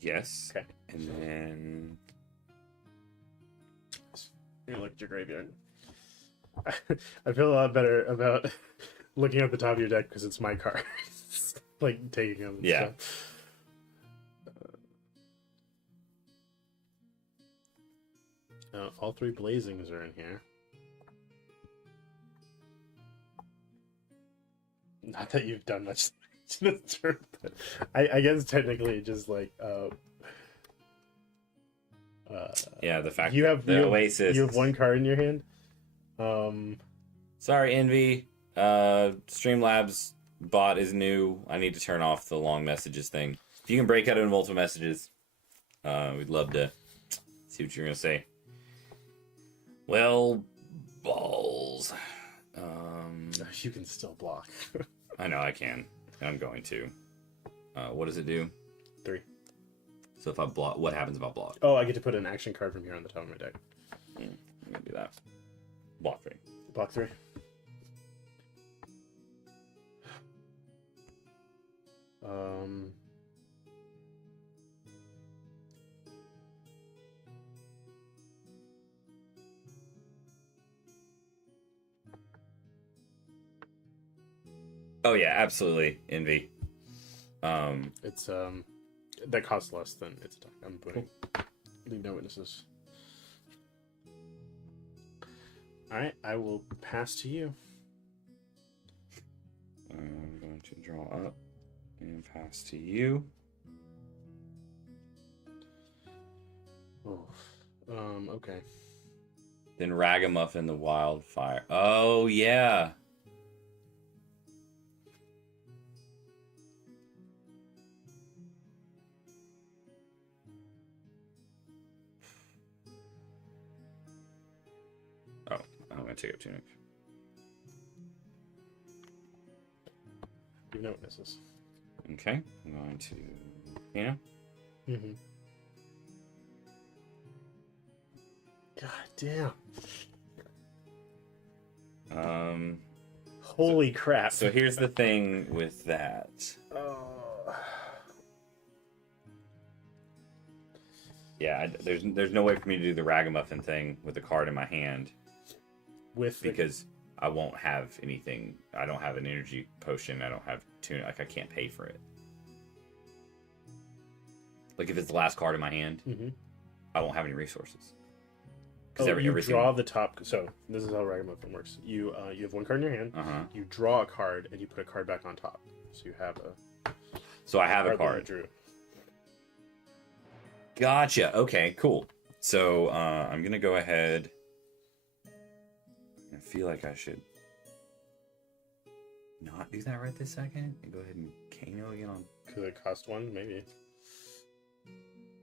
Yes. Okay. And then... You look at your graveyard. I feel a lot better about looking at the top of your deck because it's my cards. Like taking them. And Yeah. stuff. All 3 blazings are in here. Not that you've done much to this turn, but I guess technically just like Yeah, the fact you have the you Oasis. you have 1 card in your hand. Sorry, Envy. Streamlabs bot is new. I need to turn off the long messages thing. If you can break out into multiple messages, we'd love to see what you're gonna say. Well, balls. You can still block. I know I can. And I'm going to. What does it do? 3. So if I block, what happens if I block? Oh, I get to put an action card from here on the top of my deck. I'm gonna do that. Block 3. Block 3. Oh yeah, absolutely, Envy. It's that costs less than its attack. I'm putting leave no witnesses. All right, I will pass to you. I'm going to draw up and pass to you. Oh, okay. Then Ragamuffin the Wildfire. Oh yeah. Oh, I'm gonna take up Tunic. Leave no witnesses. Okay, I'm going to, Mm-hmm. God damn! Holy crap! So here's the thing with that. Yeah, there's no way for me to do the Ragamuffin thing with the card in my hand because I won't have anything. I don't have an energy potion. I don't have tunic. Like I can't pay for it. Like if it's the last card in my hand, I won't have any resources. Oh, you draw the top. So this is how Ragamuffin works. You have 1 card in your hand. You draw a card and you put a card back on top. So you have a. So I have a that you card. drew. Gotcha. Okay, cool. So I'm gonna go ahead. I feel like I should not do that right this second and go ahead and Kano again on. Could it cost 1? Maybe.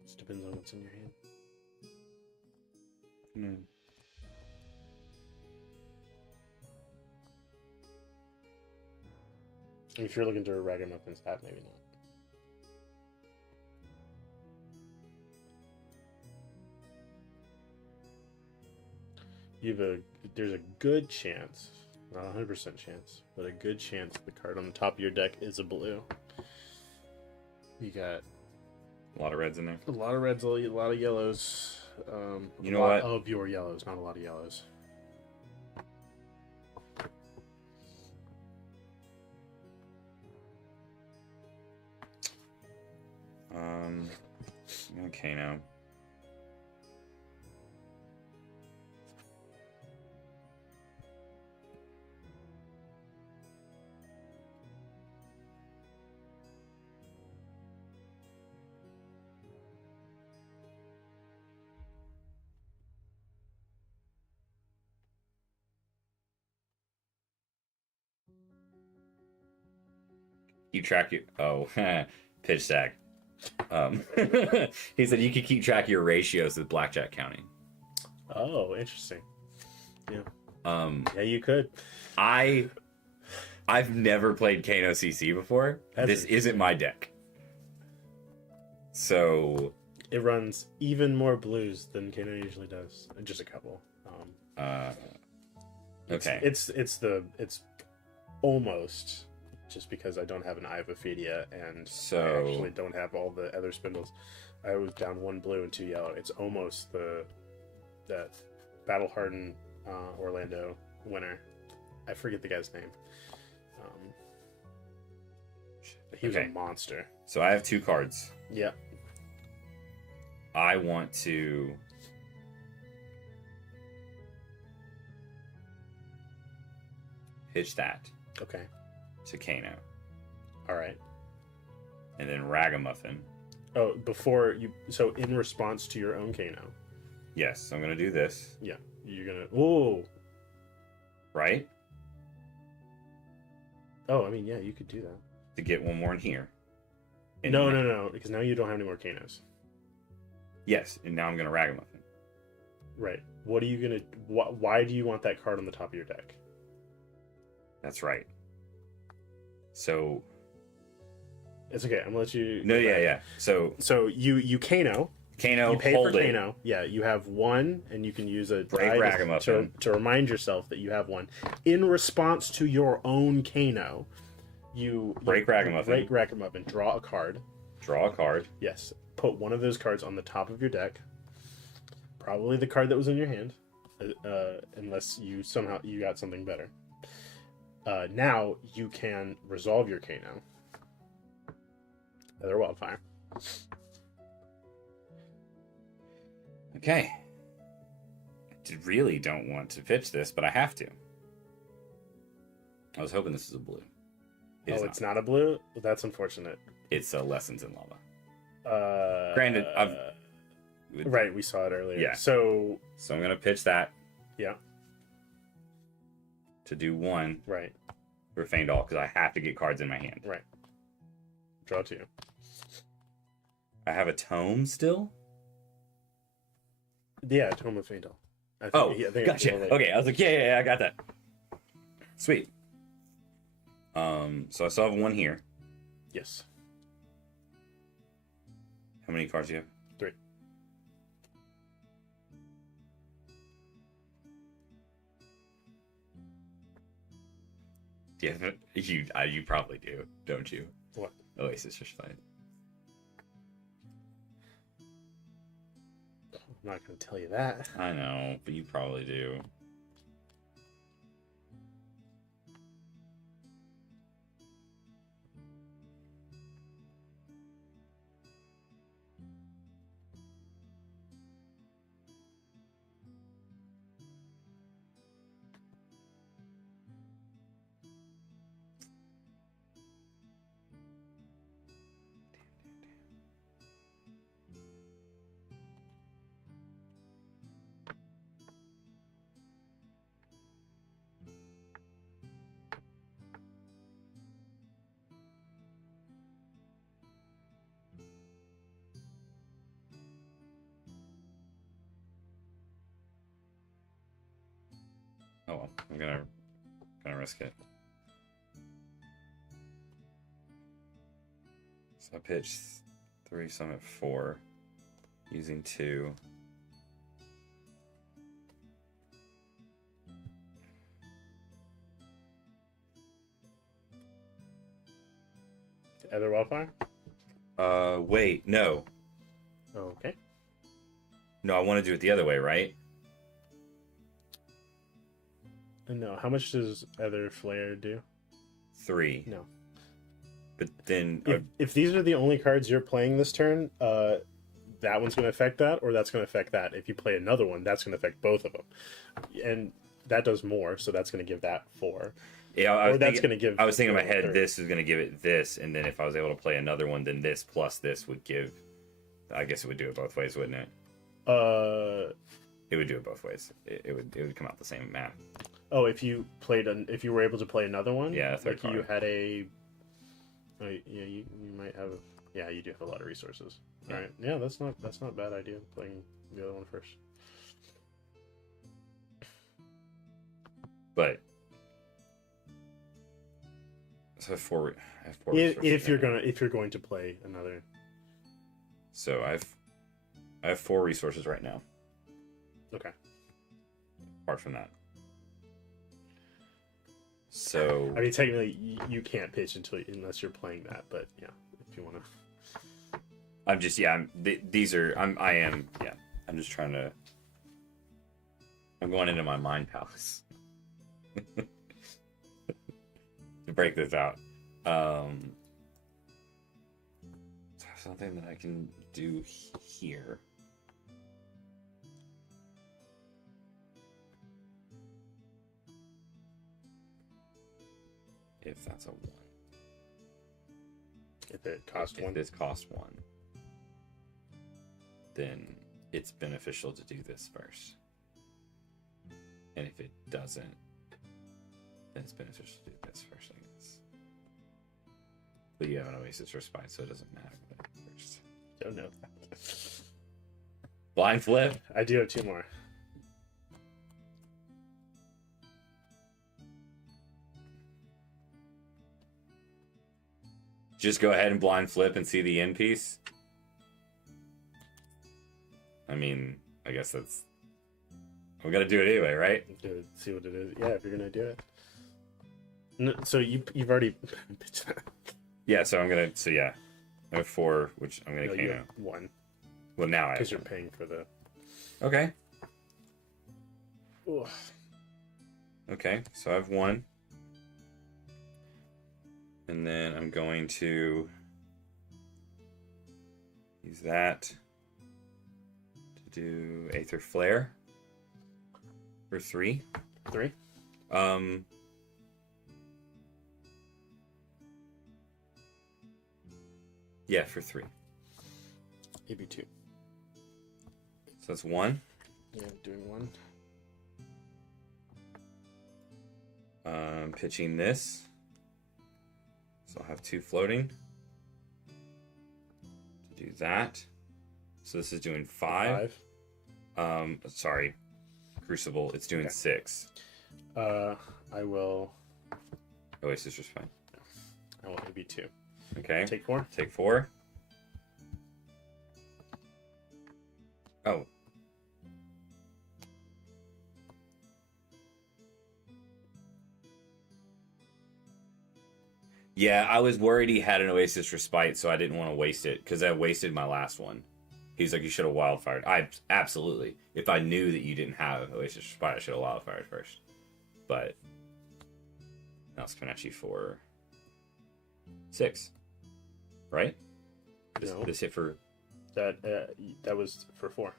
Just depends on what's in your hand. If you're looking to a Ragamuffins hat, maybe not. There's a good chance, not 100% chance, but a good chance the card on the top of your deck is a blue. You got A lot of reds in there. a lot of reds, a lot of yellows. You know what? Of your yellows, not a lot of yellows. Okay now. keep track your pitch stack. He said you could keep track of your ratios with blackjack counting. Oh, interesting. Um, Yeah, you could. I've never played Kano CC before. That's This isn't my deck. So It runs even more blues than Kano usually does. Just a couple. okay. It's almost just because I don't have an Eye of Ophidia and So- I actually don't have all the other spindles. I was down 1 blue and 2 yellow. It's almost that battle hardened Orlando winner. I forget the guy's name. He was Okay. a monster. So I have 2 cards. Yeah. I want to pitch that Okay. to Kano. All right. And then Ragamuffin. Oh, before you. So in response to your own Kano, Yes, I'm going to do this. yeah, you're gonna. Oh. Right? Oh, I mean, yeah, you could do that. To get one more in here. And No, because now you don't have any more Kanos. Yes, and now I'm going to Ragamuffin. Right. What are you gonna? Why do you want that card on the top of your deck? That's right. So It's okay. I'm gonna let you. no, yeah. So So you Kano. Kano, You pay hold for it. Kano. Yeah, you have one, and you can use a Break die Ragamuffin. to remind yourself that you have one. In response to your own Kano, you Break Ragamuffin. Break Ragamuffin. Draw a card. Draw a card. Yes. Put one of those cards on the top of your deck. Probably the card that was in your hand, unless you somehow you got something better. Now you can resolve your Kano. Other wildfire. Okay. Really don't want to pitch this, but I have to. I was hoping this is a blue. It's not a blue? Well, that's unfortunate. It's Lessons in Lava. Granted, I've- right, we saw it earlier. Yeah. So, So I'm going to pitch that yeah, to do 1 right, for Feigned All because I have to get cards in my hand. right. Draw 2. I have a tome still? Yeah, Tome of Faendal. Oh, gotcha. Okay, I was like, yeah, I got that. Sweet. So I still have 1 here. Yes. How many cards do you have? 3. Yeah, you probably do, don't you? What? Oasis just fine. I'm not going to tell you that. I know, but you probably do. Oh well, I'm gonna risk it. So I pitched 3, so I'm at 4, using 2. Other wildfire? Wait, no. Okay. No, I want to do it the other way, right? No, how much does Other Flare do? 3. No. But then, If these are the only cards you're playing this turn, that one's going to affect that, or that's going to affect that. If you play another one, that's going to affect both of them. And that does more, so that's going to give that 4. yeah, Or that's going to give... I was thinking in my head, 3. this is going to give it this, and then if I was able to play another one, then this plus this would give. I guess it would do it both ways, wouldn't it? It would do it both ways. It would come out the same math. Oh, if you were able to play another one, Yeah, third like you card. had a Oh, yeah, you might have. Yeah, you do have a lot of resources. All right. Yeah, that's not a bad idea. Playing the other one first. But so I have four If resources you're going to play another. So I have 4 resources right now. Okay. Apart from that. So I mean, technically, you can't pitch unless you're playing that. But yeah, if you want to. I'm just I'm just trying to. I'm going into my mind palace to break this out. Something that I can do here. If that's a 1. If it costs If 1. this costs 1, then it's beneficial to do this first. And if it doesn't, then it's beneficial to do this first, I guess. But you have an Oasis Respite, so it doesn't matter. First. Don't know. Blind Flip. I do have 2 more. Just go ahead and blind flip and see the end piece. I mean, I guess that's. We gotta do it anyway, right? To see what it is. Yeah, if you're gonna do it. No, so you've already. Yeah, so I'm gonna. So yeah, I have 4, which I'm gonna No, you Kano. have 1 Well, now I. because Have you're paying for the. Okay. Ooh. Okay, so I have 1. And then I'm going to use that to do Aether Flare for 3. 3. Yeah, for 3. Maybe 2. So that's 1. Yeah, doing 1. Pitching this. So I'll have 2 floating. To do that. So this is doing 5. 5. Sorry. Crucible, it's doing Okay. 6. I will. Oasis is fine. I will maybe 2. Okay. Take 4. Take 4. Oh. Yeah, I was worried he had an Oasis Respite, so I didn't want to waste it, because I wasted my last one. He's like, you should have wildfired. Absolutely. If I knew that you didn't have Oasis Respite, I should have wildfired first. But now it's coming at you for 6. Right? No. This hit for... That was for 4.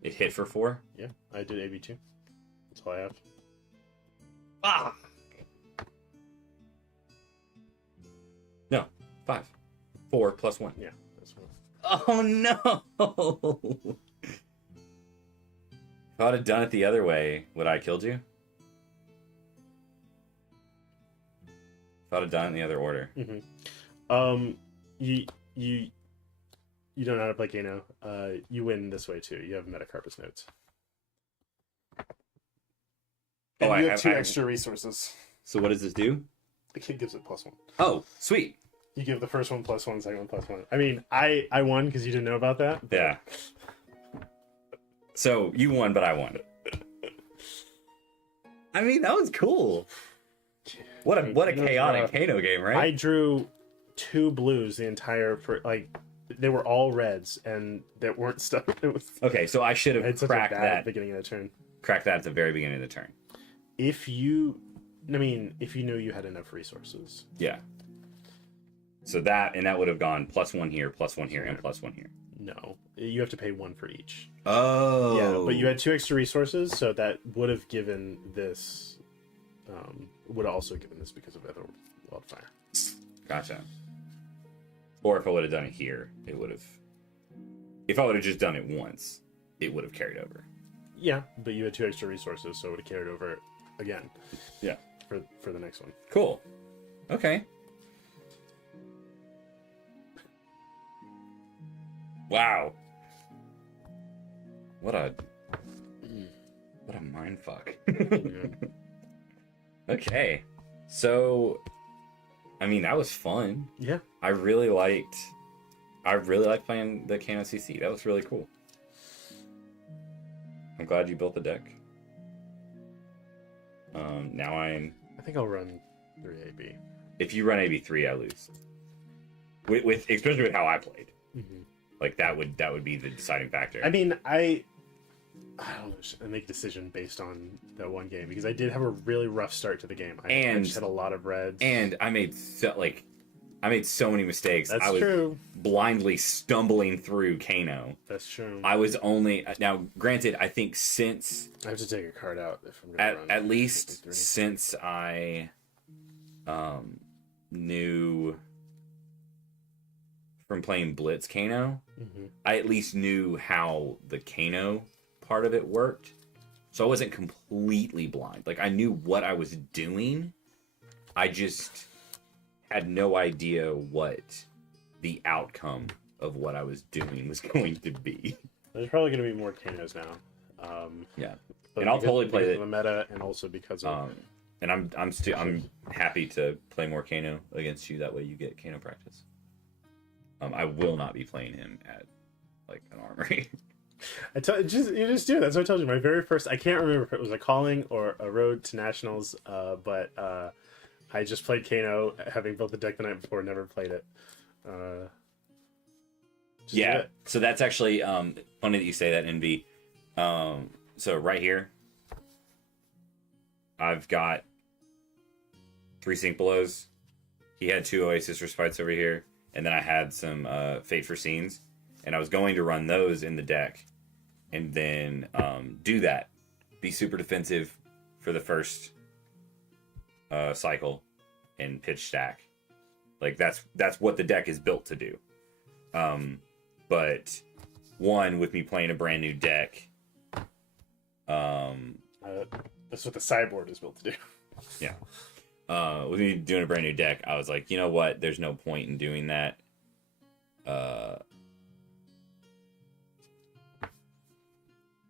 It hit for 4? Yeah, I did AB 2. That's all I have. Ah! No, 5. 4 plus 1. Yeah, that's 1. Oh no! If I'd have done it the other way, would I have killed you? If I'd have done it in the other order. Mm-hmm. You don't know how to play Kano. You win this way too. You have Metacarpus notes. And Oh, you I have 2 have- extra resources. So what does this do? The kid gives it +1. Oh, sweet. You give the first one +1, second one +1. I mean, I won because you didn't know about that. Yeah. So you won, but I won. I mean, that was cool. What a chaotic Kano game, right? I drew 2 blues the entire they were all reds and that weren't stuff. It was Okay, so I should I had have such a cracked bad that. beginning of the turn. Cracked that at the very beginning of the turn. If you knew you had enough resources. Yeah. So that would have gone +1 here, +1 here, and +1 here. No, you have to pay 1 for each. Oh. Yeah, but you had 2 extra resources, so that would have given this. Would have also given this because of other wildfire. Gotcha. Or if I would have done it here, it would have. If I would have just done it once, it would have carried over. Yeah, but you had 2 extra resources, so it would have carried over again. Yeah. For the next one. Cool. Okay. Wow. What a mind fuck. Okay. So, I mean, that was fun. Yeah. I really liked playing the Kano CC. That was really cool. I'm glad you built the deck. Now I think I'll run 3AB. if you run AB3, I lose. With especially with how I played. Mm-hmm. Like that would be the deciding factor. I mean, I don't know, I make a decision based on that one game because I did have a really rough start to the game. I just had a lot of reds. And I made so many mistakes. That's I was true. blindly stumbling through Kano. That's true. I was only now. Granted, I think since I have to take a card out if I'm gonna run at least AB3. since I knew from playing Blitz Kano, Mhm. I at least knew how the Kano part of it worked. So I wasn't completely blind. Like I knew what I was doing. I just had no idea what the outcome of what I was doing was going to be. There's probably going to be more Kanos now. Yeah. But And I'll totally play because it. of the meta, and also because of And I'm happy to play more Kano against you. That way you get Kano practice. I will not be playing him at like an armory. you just do. That's what I told you. My very first. I can't remember if it was a calling or a road to nationals. But I just played Kano, having built the deck the night before. Never played it. Just Yeah. did it. So that's actually funny that you say that, NV. So right here, I've got 3 Sync Belows. He had 2 Oasis Respites over here, and then I had some Fate for Scenes, and I was going to run those in the deck, and then do that, be super defensive for the first cycle, and pitch stack. Like that's what the deck is built to do. But one, with me playing a brand new deck, That's what the sideboard is built to do. yeah. With me doing a brand new deck, I was like, you know what? There's no point in doing that.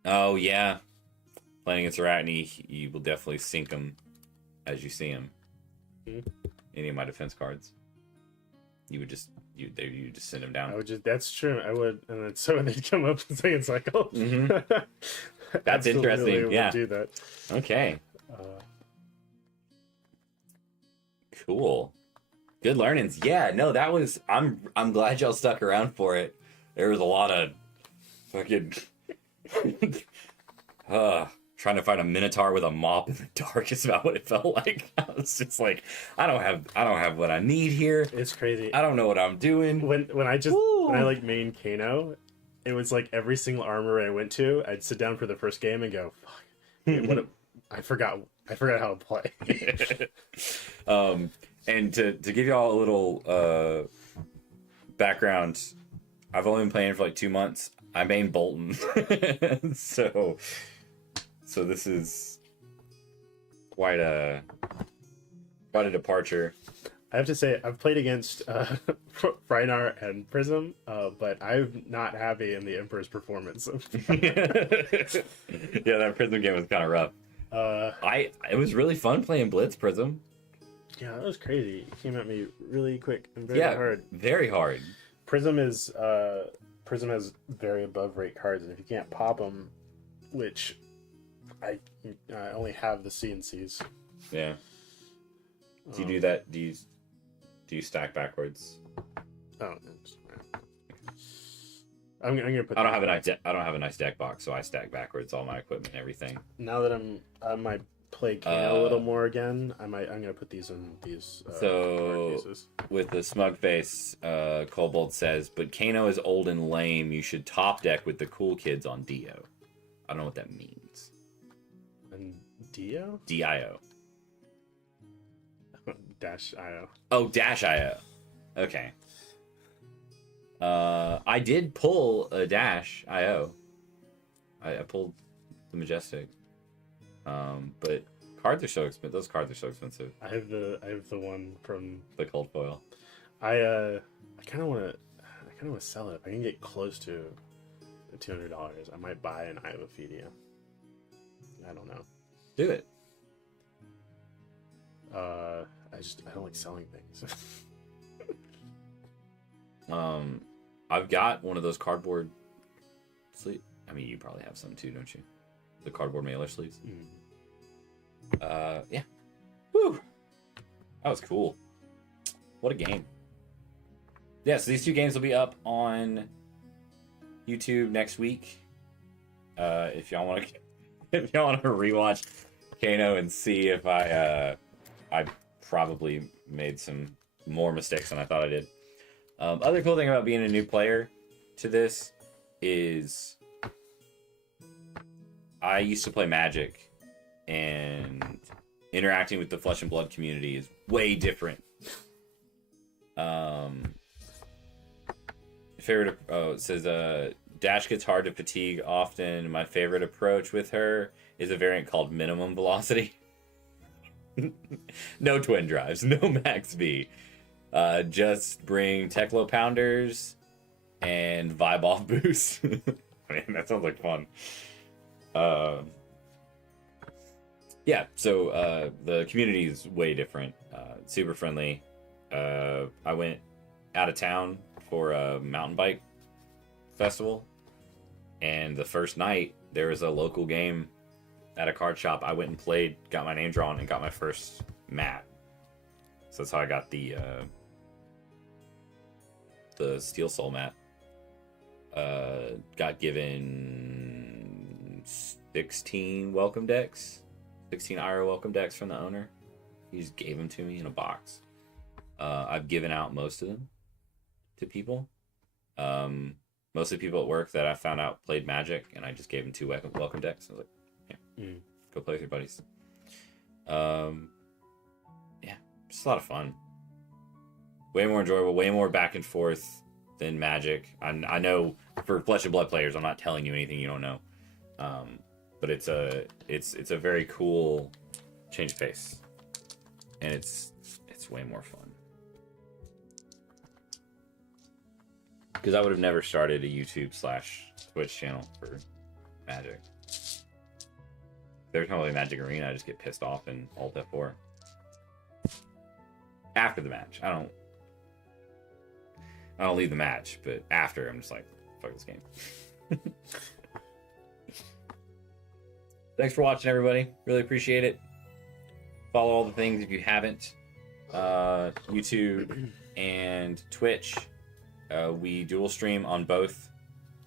Oh yeah, playing against Arachne, you will definitely sink him as you see him. Mhm. Any of my defense cards, you would just send him down. That's true. I would, and then so they'd come up in second cycle. Mhm. That's Absolutely interesting. would Yeah. do that. Okay. Uh, Cool. Good learnings. Yeah, no, that was I'm glad y'all stuck around for it. There was a lot of fucking trying to find a minotaur with a mop in the dark is about what it felt like. I was just like, I don't have what I need here. it's crazy. I don't know what I'm doing. When I like main Kano, it was like every single armor I went to, I'd sit down for the first game and go, "Fuck, I forgot how to play." And to give y'all a little background, I've only been playing for like 2 months. I main Bolton, so this is quite a departure. I have to say, I've played against Freinar and Prism, but I'm not happy in the Emperor's performance. Yeah, that Prism game was kind of rough. It was really fun playing Blitz Prism. Yeah, that was crazy. It came at me really quick and very Yeah, hard. very hard. Prism has very above rate cards, and if you can't pop them, which I only have the CNCs. Yeah. Do you do that? Do you stack backwards? Oh, I'm gonna put. I don't have a nice deck box, so I stack backwards all my equipment and everything. Now that I might play Kano a little more again, I'm gonna put these in these card cases. With the smug face, Kobold says, but Kano is old and lame. You should top deck with the cool kids on Dio. I don't know what that means. And Dio? Dio. Dash IO. Oh, Dash IO. Okay. I did pull a Dash IO. I pulled the Majestic. But cards are so expensive. Those cards are so expensive. I have the one from The cold foil. I kind of kind of want to sell it. If I can get close to $200, I might buy an Iowa-Fedia. I don't know. Do it. I don't like selling things. I've got one of those cardboard sleeve. I mean, you probably have some too, don't you? The cardboard mailer sleeves. Yeah. Woo! That was cool. What a game. Yeah, so these two games will be up on YouTube next week. If y'all want to rewatch Kano and see if I probably made some more mistakes than I thought I did. Other cool thing about being a new player to this is I used to play Magic, and interacting with the Flesh and Blood community is way different. It says Dash gets hard to fatigue often. My favorite approach with her is a variant called minimum velocity. No twin drives, no max V. Just bring Teklo Pounders and Vibe Off Boost. Man, that sounds like fun. Yeah, so the community is way different. Super friendly. I went out of town for a mountain bike festival, and the first night there was a local game at a card shop. I went and played, got my name drawn, and got my first mat. So that's how I got the Steel Soul mat. Got given 16 welcome decks, 16 IRO welcome decks from the owner. He just gave them to me in a box. I've given out most of them to people. Most of the people at work that I found out played Magic, and I just gave them 2 welcome decks. I was like, yeah, go play with your buddies. Yeah, just a lot of fun. Way more enjoyable, way more back and forth than Magic. I know for Flesh and Blood players, I'm not telling you anything you don't know. But it's a very cool change of pace, and it's way more fun. Because I would have never started a YouTube/Twitch channel for Magic. Every time I play Magic Arena, I just get pissed off and Alt F4. After the match, I don't leave the match, but after, I'm just like, fuck this game. Thanks for watching, everybody. Really appreciate it. Follow all the things if you haven't. YouTube and Twitch. We dual stream on both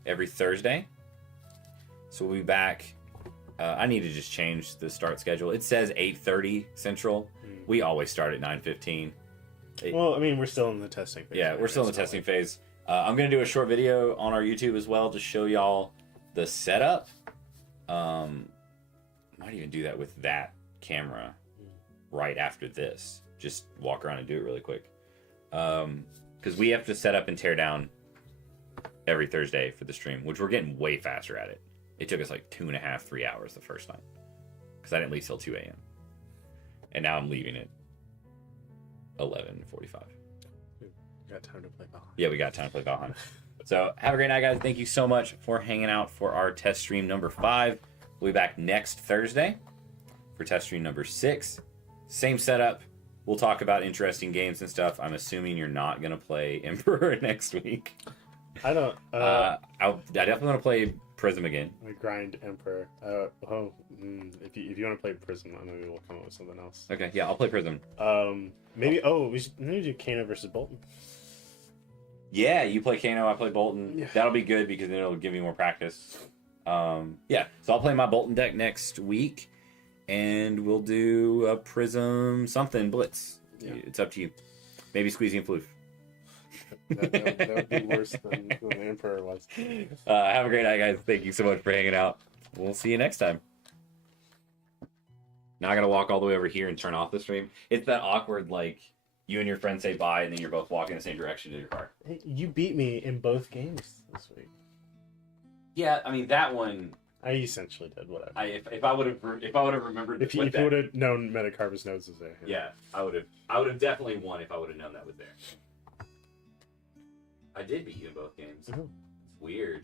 every Thursday. So we'll be back. I need to just change the start schedule. It says 8:30 Central. We always start at 9:15. Well, I mean, we're still in the testing phase. Yeah, we're still in the testing phase. I'm going to do a short video on our YouTube as well to show y'all the setup. Might even do that with that camera right after this. Just walk around and do it really quick. Because we have to set up and tear down every Thursday for the stream, which we're getting way faster at it. It took us like 2.5, 3 hours the first night. Because I didn't leave till 2 a.m. And now I'm leaving at 11:45. Got time to play Valheim. Yeah, we got time to play Valheim. So have a great night, guys. Thank you so much for hanging out for our test stream number 5. We'll be back next Thursday for test stream number 6. Same setup. We'll talk about interesting games and stuff. I'm assuming you're not going to play Emperor next week. I don't. I definitely want to play Prism again. I grind Emperor. If you want to play Prism, maybe we'll come up with something else. Okay, yeah, I'll play Prism. Maybe we should maybe do Kano versus Bolton. Yeah, you play Kano, I play Bolton. Yeah. That'll be good because then it'll give me more practice. Yeah, so I'll play my Bolton deck next week, and we'll do a Prism something Blitz. Yeah. It's up to you. Maybe Squeezy and Floof. That would be worse than the Emperor was. Have a great night, guys. Thank you so much for hanging out. We'll see you next time. Now I gotta walk all the way over here and turn off the stream. It's that awkward, like, you and your friend say bye, and then you're both walking in the same direction to your car. Hey, you beat me in both games this week. Yeah, I mean that one. I essentially did whatever. If I would have remembered. If you would have known Metacarpus Nodes was there. Yeah, I would have definitely won if I would have known that was there. I did beat you in both games. Mhm. It's weird.